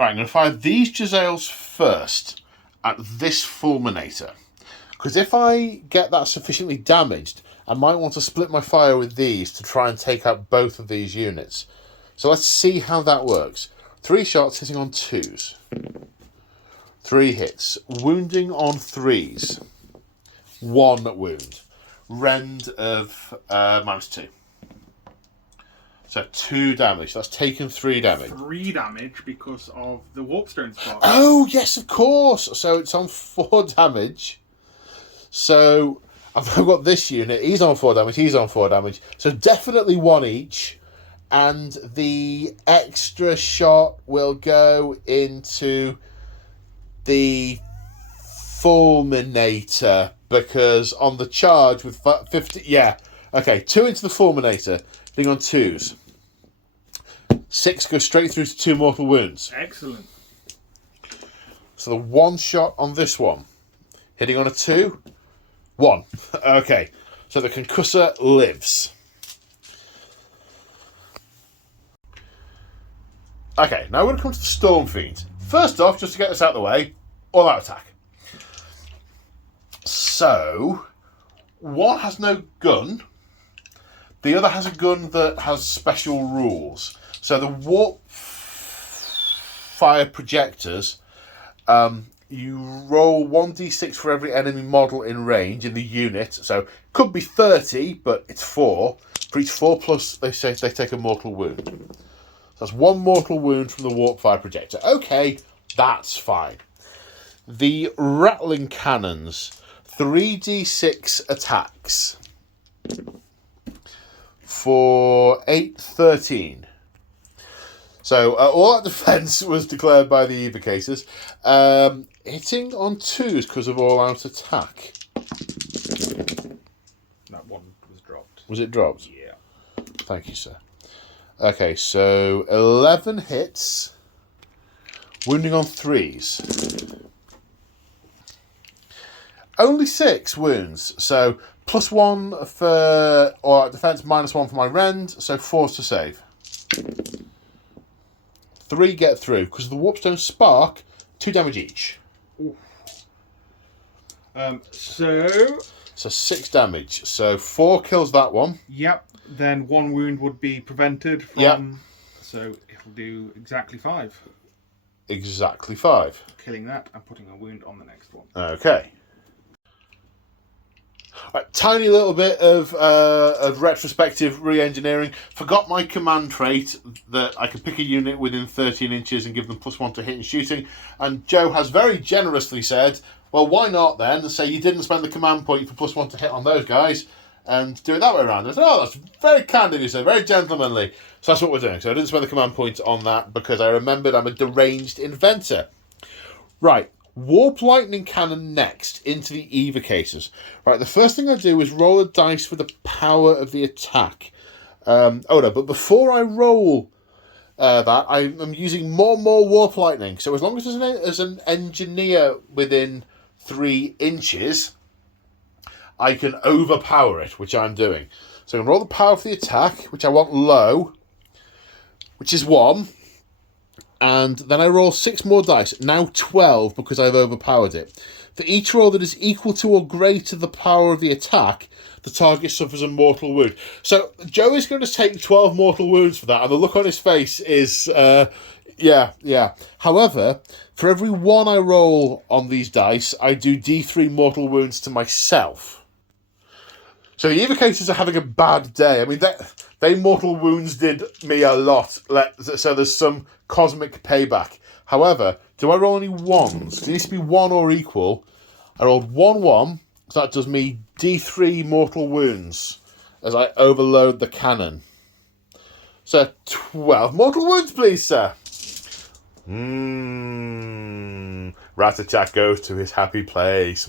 Alright, I'm going to fire these Jezzails first at this Fulminator. Because if I get that sufficiently damaged, I might want to split my fire with these to try and take out both of these units. So let's see how that works. 3 shots hitting on 2s. 3 hits. Wounding on 3s. 1 wound. Rend of -2. So 2 damage. That's taken 3 damage. 3 damage because of the Warpstone spark. Oh, yes, of course. So it's on 4 damage. So I've got this unit. He's on 4 damage. He's on 4 damage. So definitely 1 each. And the extra shot will go into the Fulminator because on the charge with 50... Yeah. Okay, 2 into the Fulminator. Hitting on 2s. 6 goes straight through to 2 mortal wounds. Excellent. So the 1 shot on this one. Hitting on a 2. 1. Okay. So the concussor lives. Okay, now we're going to come to the Storm Fiend. First off, just to get this out of the way, all-out attack. So, one has no gun. The other has a gun that has special rules. So the warp fire projectors, you roll 1d6 for every enemy model in range in the unit. So, could be 30, but it's 4. For each 4 plus, they say they take a mortal wound. That's 1 mortal wound from the warp fire projector. Okay, that's fine. The rattling cannons, 3d6 attacks for 8, 13. So all that defense was declared by the evocators. Hitting on 2s because of all out attack. That one was dropped. Was it dropped? Yeah. Thank you, sir. Okay, so 11 hits, wounding on 3s. Only 6 wounds, so +1 for or defense, -1 for my rend, so 4 to save. 3 get through because of the Warpstone Spark, 2 damage each. Oof. So 6 damage. So 4 kills that one. Yep. Then 1 wound would be prevented from. Yep. So it'll do exactly 5. Exactly 5. Killing that and putting a wound on the next one. Okay. Right, tiny little bit of retrospective re-engineering. Forgot my command trait that I could pick a unit within 13 inches and give them +1 to hit and shooting. And Joe has very generously said, well, why not then say you didn't spend the command point for +1 to hit on those guys and do it that way around. I said, oh, that's very kind of you, sir, very gentlemanly. So that's what we're doing. So I didn't spend the command point on that because I remembered I'm a deranged inventor. Right. Warp Lightning Cannon next into the evocators. Right, the first thing I do is roll a dice for the power of the attack. But before I roll that, I'm using more Warp Lightning. So as long as there's an engineer within 3 inches, I can overpower it, which I'm doing. So I'm going to roll the power for the attack, which I want low, which is 1. And then I roll 6 more dice, now 12 because I've overpowered it. For each roll that is equal to or greater the power of the attack, the target suffers a mortal wound. So Joe is going to take 12 mortal wounds for that, and the look on his face is, yeah. However, for every 1 I roll on these dice, I do D3 mortal wounds to myself. So the evocators are having a bad day. I mean, they mortal wounds did me a lot, so there's some cosmic payback. However, do I roll any 1s? It needs to be 1 or equal. I rolled 1-1, so that does me D3 mortal wounds as I overload the cannon. So 12 mortal wounds, please, sir. Ratchet goes to his happy place.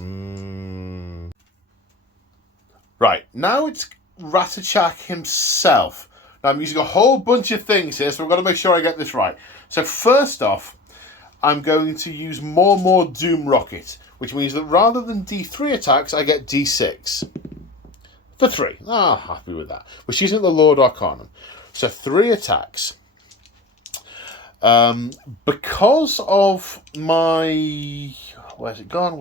Right, now it's Ratchet himself. Now I'm using a whole bunch of things here, so I've got to make sure I get this right. So first off, I'm going to use more Doom Rocket, which means that rather than D3 attacks, I get D6. For 3. Happy with that. Which isn't the Lord Arcanum. So 3 attacks. Because of my... Where's it gone?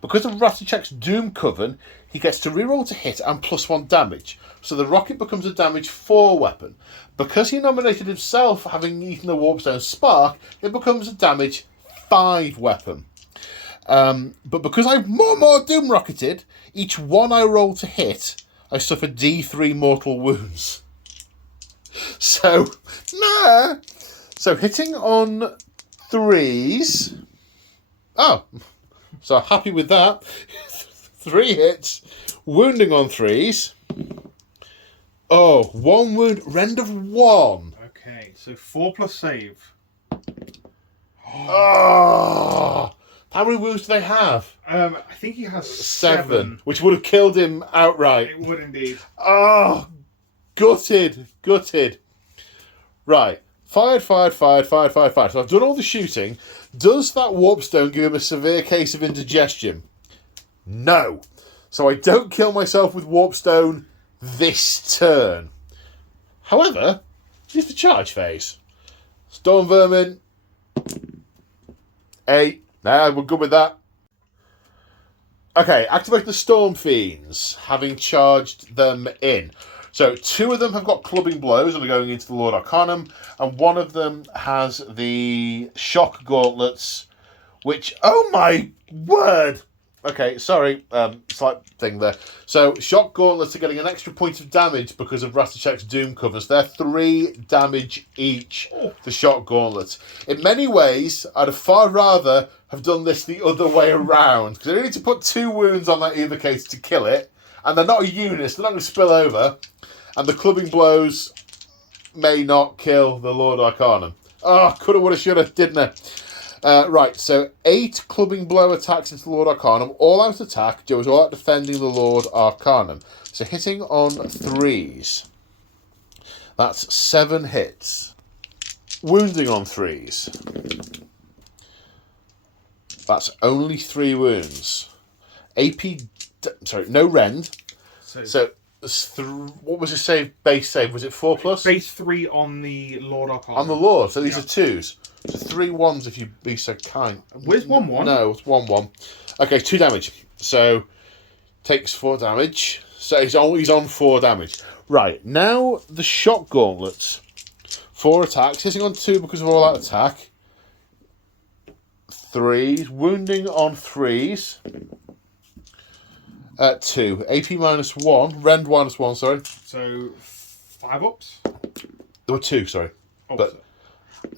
Because of Ratchet's Doom Coven, he gets to reroll to hit and +1 damage. So the rocket becomes a damage 4 weapon. Because he nominated himself having eaten the Warpstone Spark, it becomes a damage 5 weapon. But because I've more Doom Rocketed, each one I roll to hit, I suffer D3 mortal wounds. So hitting on 3s. Oh, so happy with that. 3 hits, wounding on 3s. Oh, 1 wound, rend of 1. Okay, so 4 plus save. Oh, how many wounds do they have? I think he has 7. Which would have killed him outright. It would indeed. Oh, gutted. Right, fired. So I've done all the shooting. Does that Warpstone give him a severe case of indigestion? No. So I don't kill myself with Warpstone this turn. However, here's the charge phase. Storm Vermin. 8. Nah, we're good with that. Okay, activate the Storm Fiends, having charged them in. So 2 of them have got clubbing blows and are going into the Lord Arcanum, and 1 of them has the shock gauntlets, which, oh my word! Okay, sorry, slight thing there. So shock gauntlets are getting an extra point of damage because of Ratchet's Doom covers. They're 3 damage each, the shock gauntlets. In many ways, I'd have far rather have done this the other way around, because I need to put 2 wounds on that either case to kill it, and they're not a unit, so they're not going to spill over, and the clubbing blows may not kill the Lord Arcanum. Oh, coulda, woulda, shoulda, didn't I? Right, so 8 clubbing blow attacks into the Lord Arcanum. All out attack. Joe is all out defending the Lord Arcanum. So hitting on 3s. That's 7 hits. Wounding on 3s. That's only 3 wounds. No rend. So what was his base save? Was it 4 plus? Base 3 on the Lord Arcanum. On the Lord. So these are 2s. So 3 1s if you be so kind. Where's 1 1? No, it's 1 1. Okay, 2 damage. So takes 4 damage. So he's on 4 damage. Right, now the shock gauntlets. 4 attacks, hitting on 2 because of all that attack. 3s, wounding on 3s. 2. AP -1, rend -1, sorry. So 5 ups? There were 2, sorry. Oh, but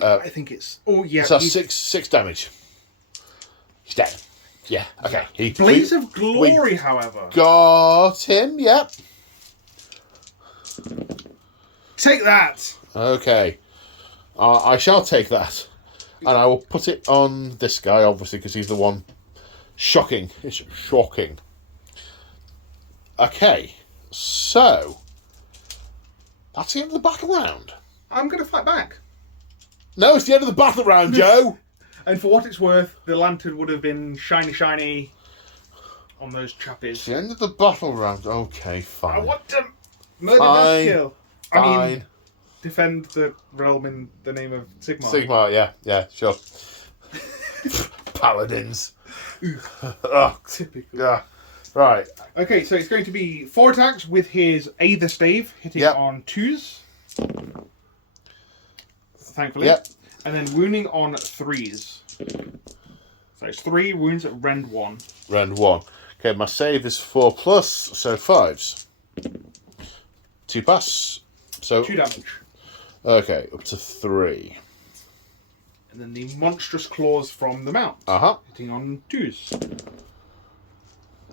I think it's... Oh, yeah. So that's 6 damage. He's dead. Yeah, okay. Blaze of Glory, however. Got him, yep. Take that! Okay. I shall take that. And I will put it on this guy, obviously, because he's the one shocking. It's shocking. Okay. So, that's the end of the battle round. I'm going to fight back. No, it's the end of the battle round, Joe. And for what it's worth, the lantern would have been shiny on those chappies. It's the end of the battle round. Okay, fine. I want to murder that kill. Fine. I mean, defend the realm in the name of Sigmar. Sigmar, yeah, sure. Paladins. Oh, typical. Yeah. Right. Okay, so it's going to be 4 attacks with his Aether Stave, hitting on 2s. Thankfully. Yep. And then wounding on 3s. So it's 3 wounds at rend 1. Rend 1. Okay, my save is 4 plus, so 5s. 2 pass. So 2 damage. Okay, up to 3. And then the monstrous claws from the mount. Hitting on 2s.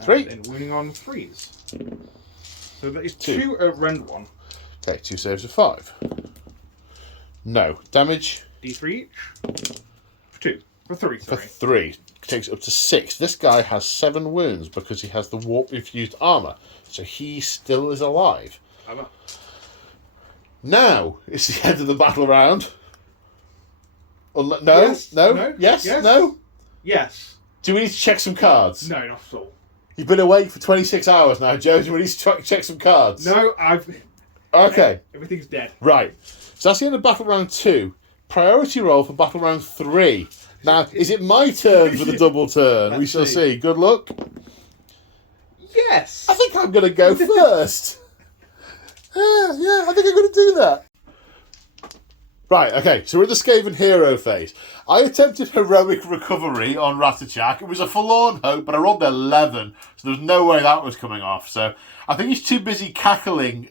3. And wounding on 3s. So that is 2 at rend 1. Okay, 2 saves of 5. No. Damage? D3 each. 2. For 3. For 3. Takes it up to 6. This guy has 7 wounds because he has the warp-infused armour. So he still is alive. Now, it's the end of the battle round. No? Yes. No? No? Yes? Yes. No? Yes. Do we need to check some cards? No, not at all. You've been awake for 26 hours now, Joe. Do we need to check some cards? No, Okay. Everything's dead. Right. So that's the end of battle round 2. Priority roll for battle round 3. Now, is it my turn for the double turn? We shall see. Good luck. Yes. I think I'm going to go first. Yeah, I think I'm going to do that. Right, okay, so we're in the Skaven hero phase. I attempted heroic recovery on Ratachak. It was a forlorn hope, but I rolled 11, so there was no way that was coming off. So I think he's too busy cackling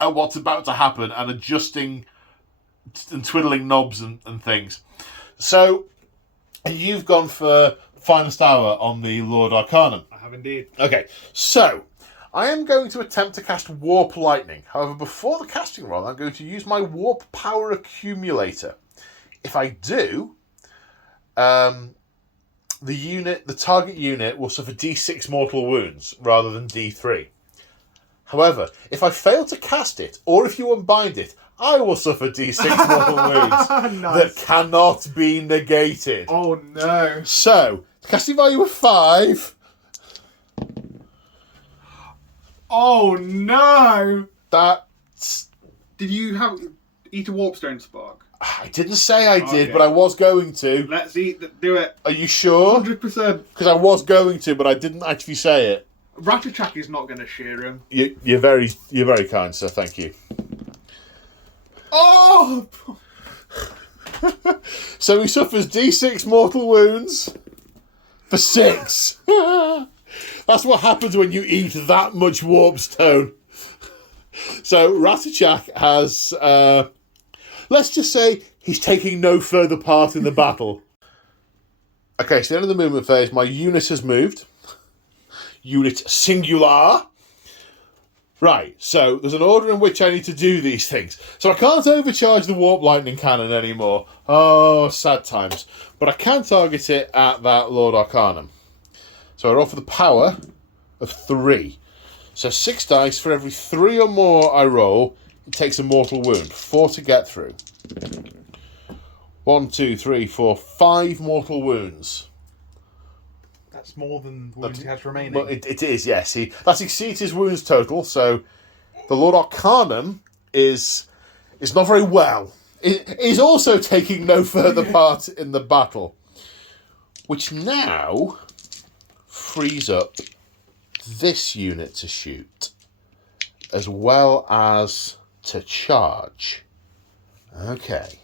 at what's about to happen and adjusting and twiddling knobs and things. So you've gone for Finest Hour on the Lord Arcanum. I have indeed. Okay, so I am going to attempt to cast Warp Lightning. However, before the casting roll, I'm going to use my Warp Power Accumulator. If I do, the target unit will suffer D6 mortal wounds rather than D3. However, if I fail to cast it, or if you unbind it, I will suffer D6 mortal wounds that cannot be negated. Oh no. So, casting value of 5. Oh no! That's... Did you eat a Warpstone Spark? I didn't say I did, but I was going to. Let's do it. Are you sure? 100%. Because I was going to, but I didn't actually say it. Ratachak is not going to shear him. You're very kind, sir. Thank you. Oh! So he suffers D6 mortal wounds for 6. That's what happens when you eat that much warpstone. So Ratachak has, let's just say, he's taking no further part in the battle. Okay, so the end of the movement phase, my unit has moved. Unit singular. Right, so there's an order in which I need to do these things. So I can't overcharge the Warp Lightning Cannon anymore. Oh, sad times. But I can target it at that Lord Arcanum. So I roll for the power of 3. So 6 dice for every 3 or more I roll, it takes a mortal wound. 4 to get through. 1, 2, 3, 4, 5 mortal wounds. That's more than the wounds he has remaining. Well, it is, yes. That exceeds his wounds total, so the Lord Arcanum is not very well. He's also taking no further part in the battle. Which now frees up this unit to shoot, as well as to charge. Okay.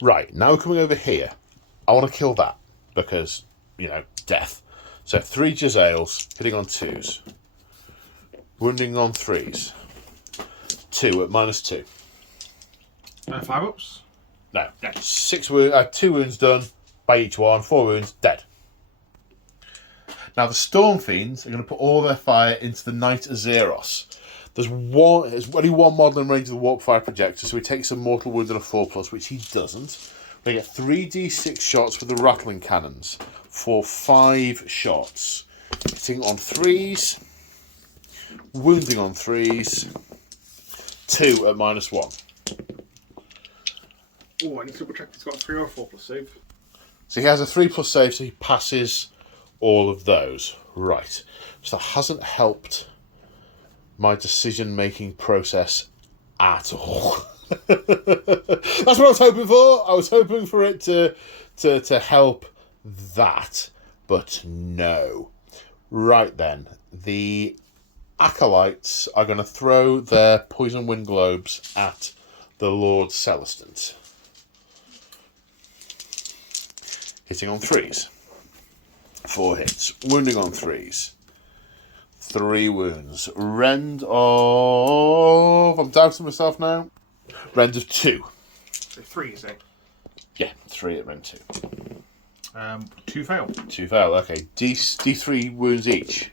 Right, now we're coming over here. I want to kill that, because, death. So 3 Jezzails, hitting on 2s. Wounding on 3s. 2 at -2. 5 ups? No. Dead. 2 wounds done by each one. 4 wounds, dead. Now the Storm Fiends are going to put all their fire into the Knight Azeros. There's only one model in range of the Warp Fire Projector, so he takes a mortal wound and a 4+, which he doesn't. They get 3d6 shots with the Rattling Cannons for 5 shots. Hitting on 3s, wounding on 3s, 2 at -1. Oh, I need to double check if he's got a 3 or a 4+ save. So he has a 3+ save, so he passes all of those. Right. So that hasn't helped my decision-making process at all. That's what I was hoping for. I was hoping for it to help that, but no. Right then, the Acolytes are going to throw their Poison Wind Globes at the Lord Celestant. Hitting on 3s. 4 hits. Wounding on 3s. 3 wounds. Rend of... I'm doubting myself now. Rend of 2. So 3, is it? Yeah, 3 at Rend 2. 2 fail. 2 fail, okay. D3 wounds each.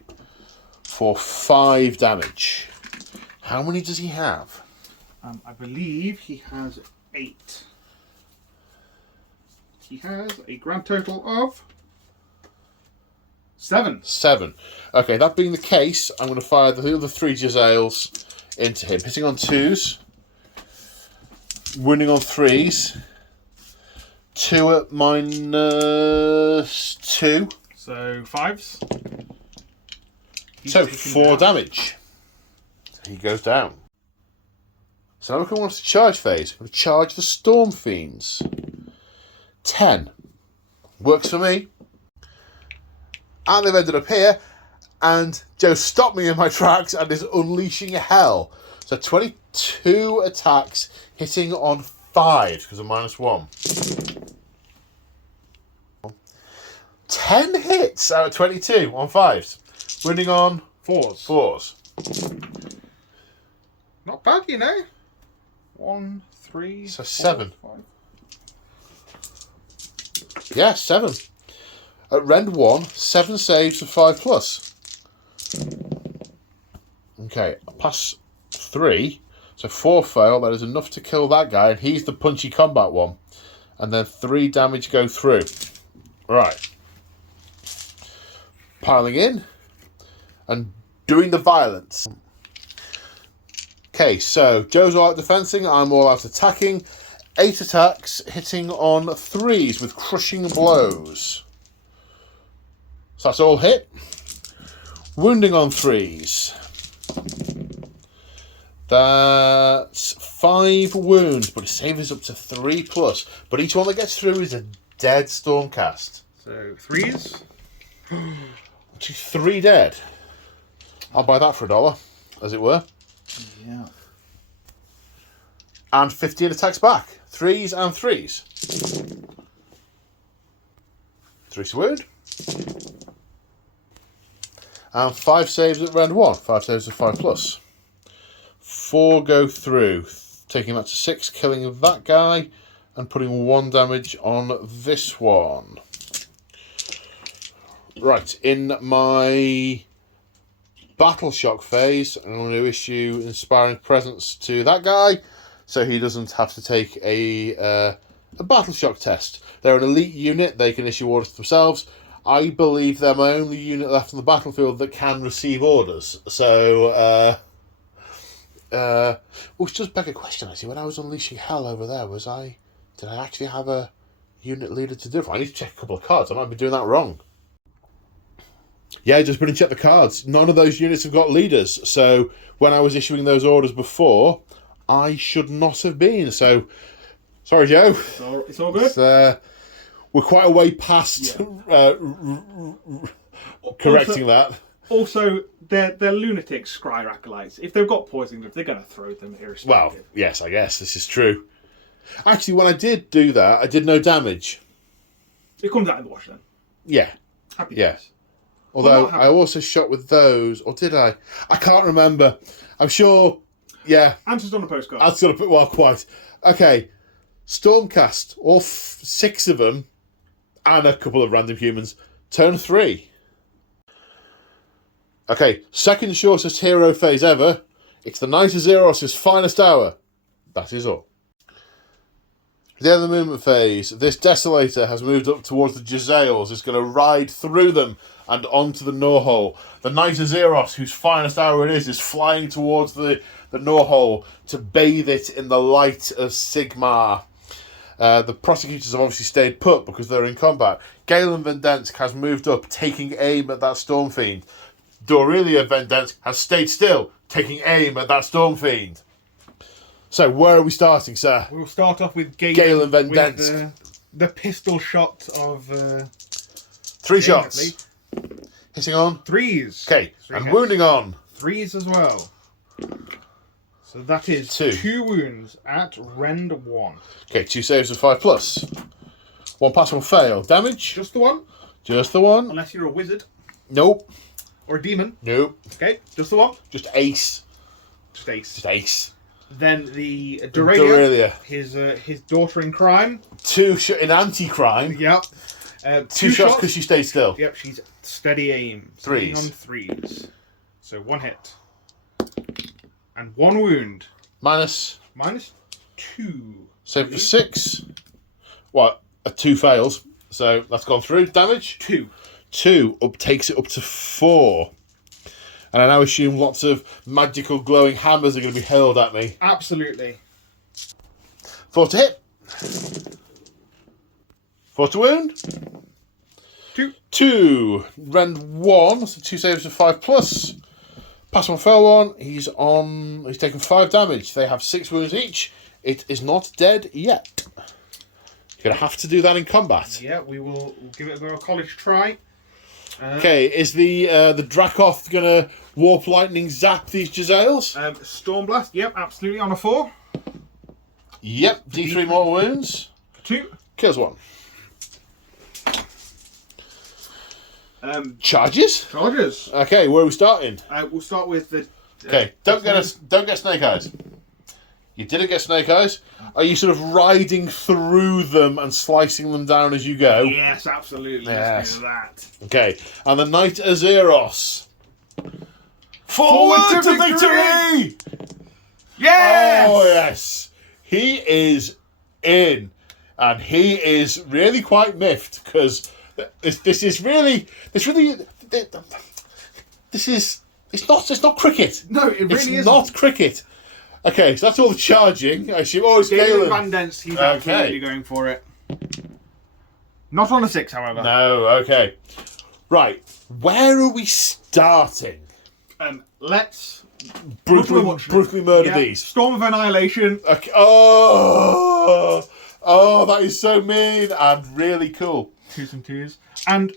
For 5 damage. How many does he have? I believe he has 8. he has a grand total of 7. 7. Okay, that being the case, I'm going to fire the other 3 Jezzails into him. Hitting on 2s. Wounding on 3s. 2 at -2. So 5s. So 4 damage. He goes down. So now we're going on to the charge phase. I'm going to charge the Storm Fiends. 10. Works for me. And they've ended up here. And Joe stopped me in my tracks and is unleashing hell. So 22 attacks, hitting on 5 because of -1. 10 hits out of 22 on 5s. Winning on 4s. Not bad, you know. 1, 3, So 4, 7. 5. Yeah, 7. At Rend 1, 7 saves of 5+. Okay, pass 3. So 4 fail. That is enough to kill that guy. And he's the punchy combat one. And then 3 damage go through. Right. Piling in. And doing the violence. Okay, so Joe's all out defensing. I'm all out attacking. 8 attacks, hitting on 3s with crushing blows. So that's all hit. Wounding on 3s. That's 5 wounds, but it saves up to 3+. But each one that gets through is a dead Stormcast. So 3s. 3 dead. I'll buy that for $1, as it were. Yeah. And 15 attacks back. 3s and 3s. 3 to wound. And 5 saves at round 1. 5 saves of 5+. 4 go through, taking that to 6, killing that guy, and putting 1 damage on this one. Right, in my Battle Shock phase, I'm going to issue Inspiring Presence to that guy, so he doesn't have to take a Battle Shock test. They're an elite unit, they can issue orders themselves. I believe they're my only unit left on the battlefield that can receive orders. So, which does beg a question, actually. When I was unleashing hell over there, did I actually have a unit leader to do it? I need to check a couple of cards. I might be doing that wrong. Yeah, just put and check the cards. None of those units have got leaders. So when I was issuing those orders before, I should not have been. So, sorry, Joe. It's all good. We're quite a way past correcting that. Also, they're lunatic scry acolytes. If they've got poison, they're going to throw them irrespective. Well, yes, I guess this is true. Actually, when I did do that, I did no damage. It comes out in the wash then. Yeah. Happy Yeah. days. Although I also shot with those, or did I? I can't remember. I'm sure. Yeah. Answers on a postcard. I've got to put quite. Okay. Stormcast, all 6 of them, and a couple of random humans. Turn 3. Okay, second shortest hero phase ever. It's the Knight of Zeros' finest hour. That is all. The other movement phase. This Desolator has moved up towards the Jezzails. It's going to ride through them and onto the Norhole. The Knight of Zeros, whose finest hour it is flying towards the Norhole to bathe it in the light of Sigmar. The prosecutors have obviously stayed put because they're in combat. Galen Vendensk has moved up, taking aim at that Storm Fiend. Dorelia Vendensk has stayed still, taking aim at that Storm Fiend. So, where are we starting, sir? We'll start off with Galen Vendensk. With the pistol shot of... 3 shots. Hitting on? 3s. Okay, and wounding on? 3s as well. So that is 2 wounds at Rend 1. Okay, 2 saves of 5+. 1 pass, 1 fail. Damage? Just the one? Just the one. Unless you're a wizard. Nope. Or a demon. Nope. Okay, just the one? Just ace. Just ace. Just ace. Then the Dorelia. His daughter in crime. 2 in anti-crime. Yep. 2 shots because she stayed still. Yep, she's steady aim. 3s. On 3s. So 1 hit. And 1 wound. Minus 2. save for 6. What? A 2 fails. So that's gone through. Damage? 2. 2 takes it up to 4. And I now assume lots of magical glowing hammers are going to be hurled at me. Absolutely. 4 to hit. 4 to wound. 2. 2. Rend 1. So 2 saves of 5 plus. Pass 1, fail 1. He's taken 5 damage. They have 6 wounds each. It is not dead yet. You're going to have to do that in combat. Yeah, we'll give it a college try. Okay, is the Dracoth going to warp lightning zap these Jezzails? Stormblast, yep, absolutely, on a 4. Yep, D3 more wounds. 2. Kills 1. Charges? Charges. Okay, where are we starting? We'll start with the... Okay, don't get snake eyes. You didn't get snake eyes. Are you sort of riding through them and slicing them down as you go? Yes, absolutely. Let's do that. Okay, and the Knight Azeros. Forward to victory! Yes! Oh, yes. He is in. And he is really quite miffed because it's not cricket. No, it really isn't. It's not cricket. Okay, so that's all the charging. I assume. Oh, it's Galen Galen. Van Dens, he's absolutely going for it. Not on a 6, however. No, okay. Right, where are we starting? Let's brutally murder these. Storm of Annihilation. Okay. Oh, that is so mean and really cool. 2s and 2s. And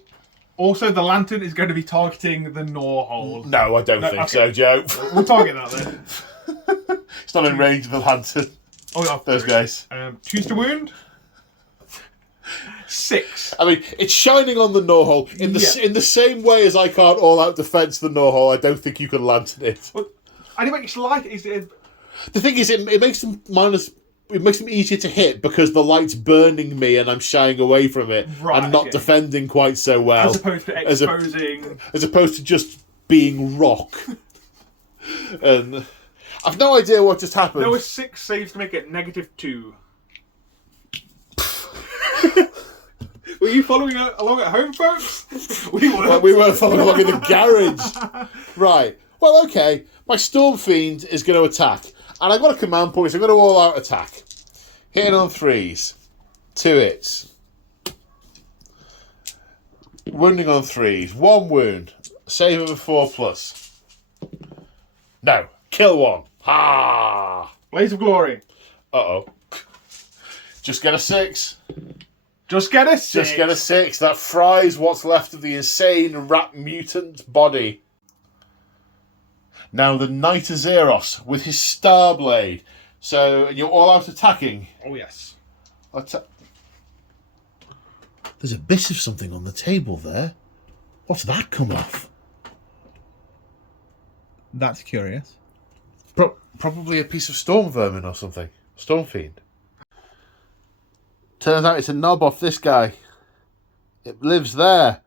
also the lantern is going to be targeting the Gnaw hole. No, I don't think so, Joe. We'll target that then. It's not in range of the lantern. Oh, yeah, those guys. 2s to wound. 6. I mean, it's shining on the Gnaw hole in the same way as I can't all out defense the Gnaw hole. I don't think you can lantern it. Well, anyway, it's like the thing is, it makes them easier to hit because the light's burning me and I'm shying away from it. Right, I'm not defending quite so well. As opposed to exposing. As opposed to just being rock. And I've no idea what just happened. There were 6 saves to make it -2. Were you following along at home, folks? We weren't following along in the garage. Right. Well, okay. My Storm Fiend is going to attack. And I've got a command point, so I'm going to all-out attack. Hitting on 3s. 2 hits. Wounding on 3s. 1 wound. Save of a 4+. No. Kill 1. Ha! Blaze of Glory. Uh-oh. Just get a 6. Just get a 6. Just get a 6. That fries what's left of the insane rat mutant body. Now the Knight Azeros with his Starblade. So you're all out attacking. Oh yes. There's a bit of something on the table there. What's that come off? That's curious. Probably a piece of storm vermin or something. Storm Fiend. Turns out it's a knob off this guy. It lives there.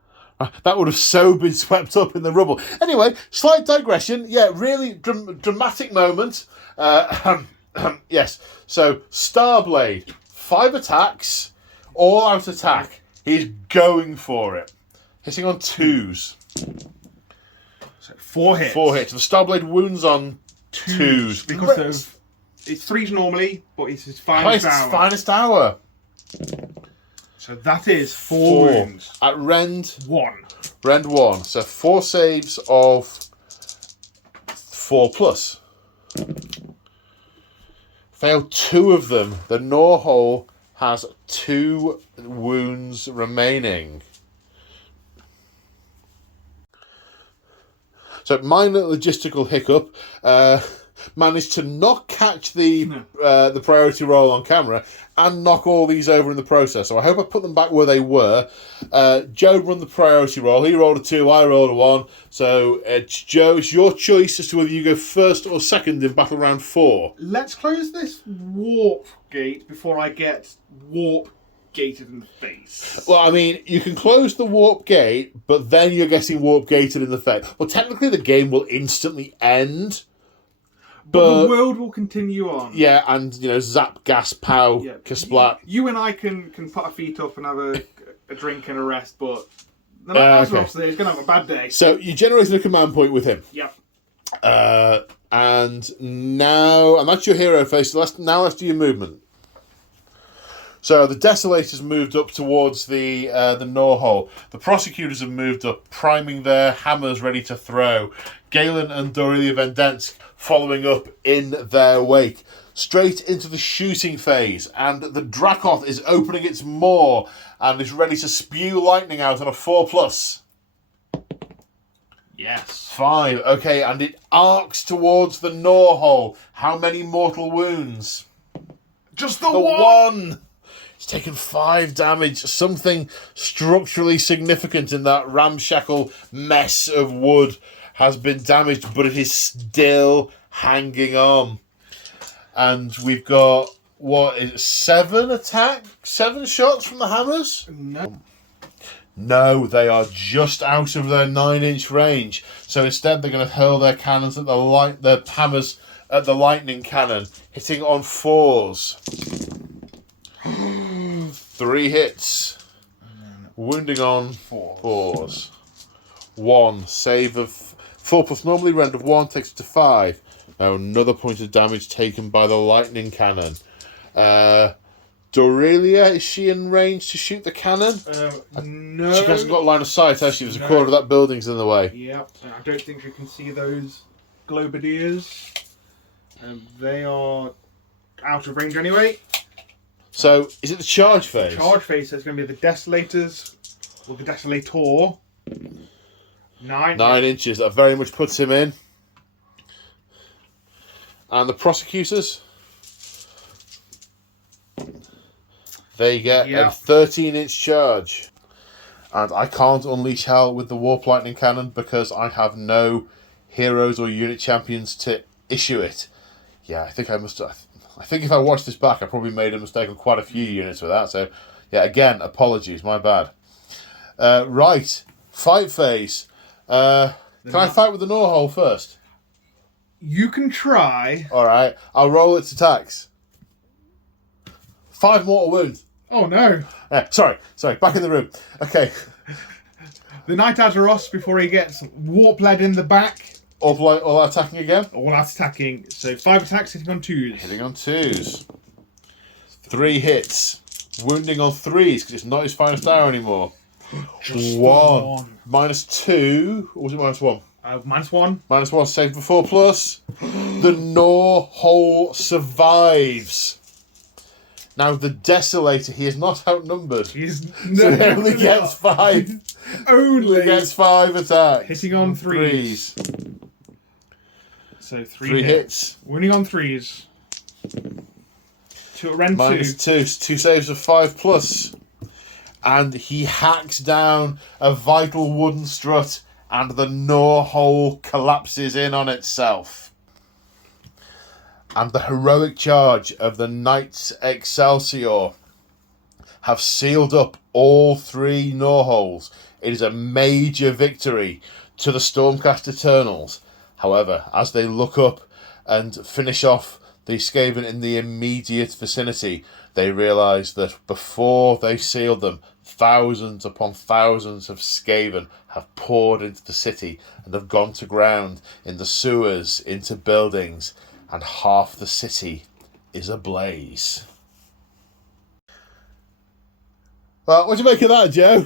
That would have so been swept up in the rubble. Anyway, slight digression. Yeah, really dramatic moment. Yes. So, Starblade. 5 attacks. All out attack. He's going for it. Hitting on 2s. So 4 hits. 4 hits. The Starblade wounds on 2s. Because it's 3s normally, but it's his finest hour. Finest hour. So that is 4 wounds. At Rend 1. Rend 1. So 4 saves of 4+. Failed 2 of them. The Gnaw hole has 2 wounds remaining. So minor logistical hiccup. Managed to not catch the priority roll on camera and knock all these over in the process. So I hope I put them back where they were. Joe run the priority roll. He rolled a 2, I rolled a 1. So Joe, it's your choice as to whether you go first or second in battle round 4. Let's close this warp gate before I get warp gated in the face. Well, I mean, you can close the warp gate, but then you're getting warp gated in the face. Well, technically the game will instantly end. But the world will continue on. Yeah, and, zap, gas, pow, kasplat. You and I can put our feet up and have a drink and a rest, but the Night Azaroth today is going to have a bad day. So you generated a command point with him. Yep. And now, and that's your hero phase, so let's do your movement. So the Desolators moved up towards the Norhole. The Prosecutors have moved up, priming their hammers ready to throw. Galen and Dorelia Vendensk following up in their wake. Straight into the shooting phase, and the Dracoth is opening its maw and is ready to spew lightning out on a 4+. Yes. 5. Okay, and it arcs towards the Norhole. How many mortal wounds? Just the one! It's taken 5 damage. Something structurally significant in that ramshackle mess of wood has been damaged, but it is still hanging on. And we've got, 7 attacks? 7 shots from the hammers? No, they are just out of their 9-inch range. So instead, they're going to hurl their cannons at their hammers at the lightning cannon, hitting on 4s. 3 hits, wounding on 4s. 1 save of 4 plus normally rend of 1 takes it to 5. Now another point of damage taken by the lightning cannon. Dorelia, is she in range to shoot the cannon? No. She hasn't got line of sight, has she? There's a quarter of that building's in the way. Yep, and I don't think she can see those Globadiers. They are out of range anyway. So, is it the charge phase? The charge phase is going to be the Desolators, or the Desolator. 9 inches, that very much puts him in. And the Prosecutors? They get a 13-inch charge. And I can't unleash hell with the Warp Lightning Cannon because I have no heroes or unit champions to issue it. Yeah, I think if I watch this back, I probably made a mistake on quite a few units with that. So, yeah, again, apologies, my bad. Right, fight phase. Can I fight with the Norhole first? You can try. All right, I'll roll its attacks. 5 mortal wounds. Oh no! Sorry, back in the room. Okay. The Night Azaroth, before he gets warp led in the back. All attacking again? All out attacking. So 5 attacks hitting on 2s. Hitting on 2s. 3 hits. Wounding on 3s because it's not his finest hour anymore. Just 1. -2. Or was it -1? -1. -1, save for 4+. The Norhole survives. Now, the Desolator, he is not outnumbered. So he only gets 5. Only gets 5 attacks. Hitting on 3s. So 3 hits. Winning on 3s. 2 at rend 2. -2. 2 saves of 5+. And he hacks down a vital wooden strut, and the Norhole collapses in on itself. And the heroic charge of the Knights Excelsior have sealed up all 3 Norholes. It is a major victory to the Stormcast Eternals. However, as they look up and finish off the Skaven in the immediate vicinity, they realise that before they sealed them, thousands upon thousands of Skaven have poured into the city and have gone to ground in the sewers, into buildings, and half the city is ablaze. Well, what do you make of that, Joe?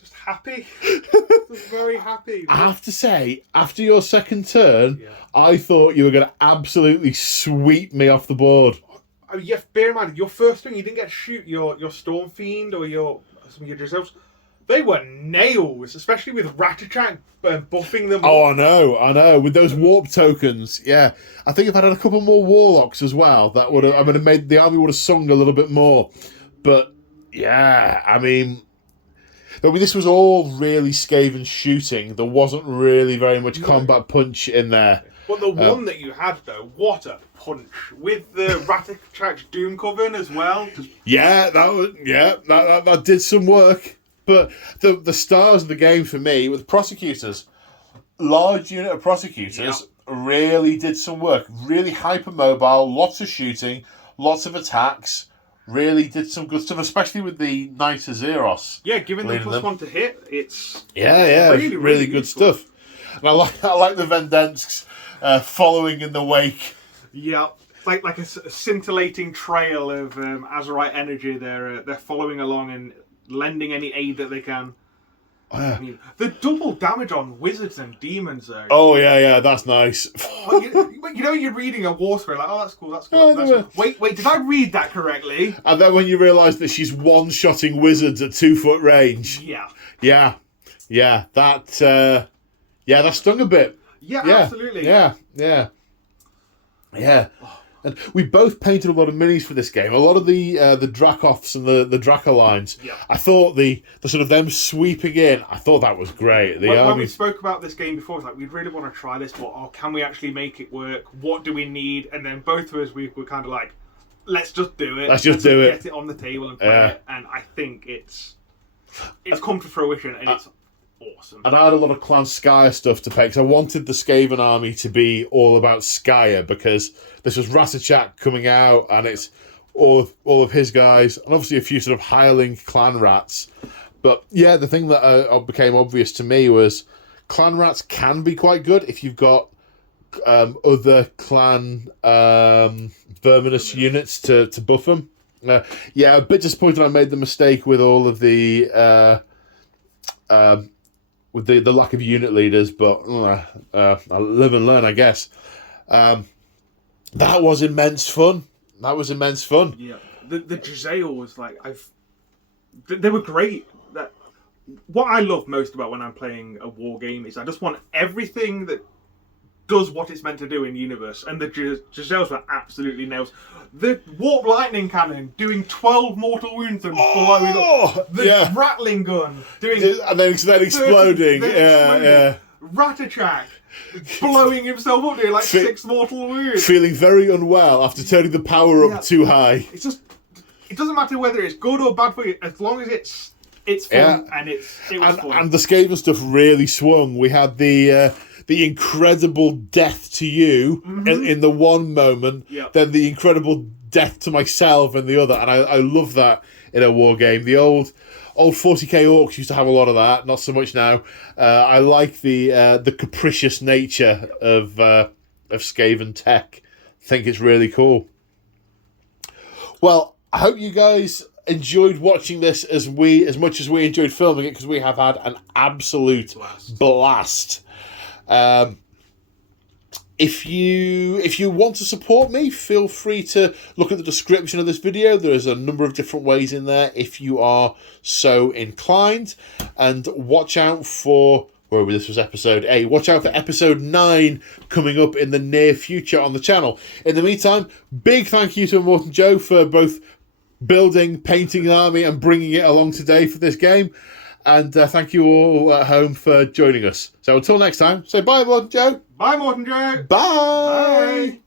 Just happy. Just very happy. I have to say, after your second turn, I thought you were going to absolutely sweep me off the board. Oh, yeah, bear in mind, your first thing, you didn't get to shoot your Storm Fiend or some of your yourselves. They were nails, especially with Ratchet buffing them. Oh, I know. With those warp tokens, yeah. I think if I'd had a couple more Warlocks as well, that would have made the army would have sung a little bit more. But yeah, I mean, this was all really Skaven shooting. There wasn't really very much combat punch in there. But the one that you had, though, what a punch with the Ratchet Doom Coven as well. That did some work. But the stars of the game for me with Prosecutors, large unit of Prosecutors really did some work. Really hypermobile, lots of shooting, lots of attacks. Really did some good stuff, especially with the Knight of Zeros. Yeah, giving them leading +1 to hit, it's really good useful. stuff. And I like the Vendensks following in the wake. Yeah, like a scintillating trail of Azerite energy. They're following along and lending any aid that they can. Oh, yeah. I mean, the double damage on wizards and demons, though. Oh yeah, that's nice. You know, you're reading a war story, like, oh, that's cool, that's cool. Wait, did I read that correctly? And then when you realise that she's one-shotting wizards at 2-foot range. Yeah. That stung a bit. Yeah, absolutely. Yeah. And we both painted a lot of minis for this game. A lot of the Dracoths and the Dracolines. Yeah. I thought the sort of them sweeping in, I thought that was great. When we spoke about this game before, it's like, we'd really want to try this, but can we actually make it work? What do we need? And then both of us, we were kind of like, let's just do it. Let's just get it on the table and play it. And I think it's come to fruition, and it's awesome. And I had a lot of Clan Skyer stuff to pay, because I wanted the Skaven army to be all about Skyer, because this was Ratachak coming out, and it's all of his guys, and obviously a few sort of hireling clan rats. But yeah, the thing that became obvious to me was clan rats can be quite good if you've got other clan verminous units to buff them. A bit disappointed I made the mistake with all of the with the lack of unit leaders, but I'll live and learn, I guess. That was immense fun. Yeah, the Giselle was like, they were great. What I love most about when I'm playing a war game is I just want everything that does what it's meant to do in universe, and the Giselles were absolutely nails. The warp lightning cannon doing 12 mortal wounds and blowing up. The rattling gun doing and then exploding. Ratachak blowing himself up, doing like 6 mortal wounds. Feeling very unwell after turning the power up too high. It's just, it doesn't matter whether it's good or bad for you, as long as it's fun and it was fun. And the Skaven stuff really swung. We had the incredible death to you in the one moment, then the incredible death to myself in the other, and I love that in a war game. The old 40k orcs used to have a lot of that, not so much now. I like the capricious nature of Skaven tech. I think it's really cool. Well, I hope you guys enjoyed watching this as much as we enjoyed filming it, because we have had an absolute blast. If you want to support me, feel free to look at the description of this video. There's a number of different ways in there if you are so inclined. And watch out for, this was episode 8, watch out for episode 9 coming up in the near future on the channel. In the meantime, big thank you to Morton Joe for both building, painting an army and bringing it along today for this game. And thank you all at home for joining us. So until next time, say bye, Morton Joe. Bye, Morton Joe. Bye.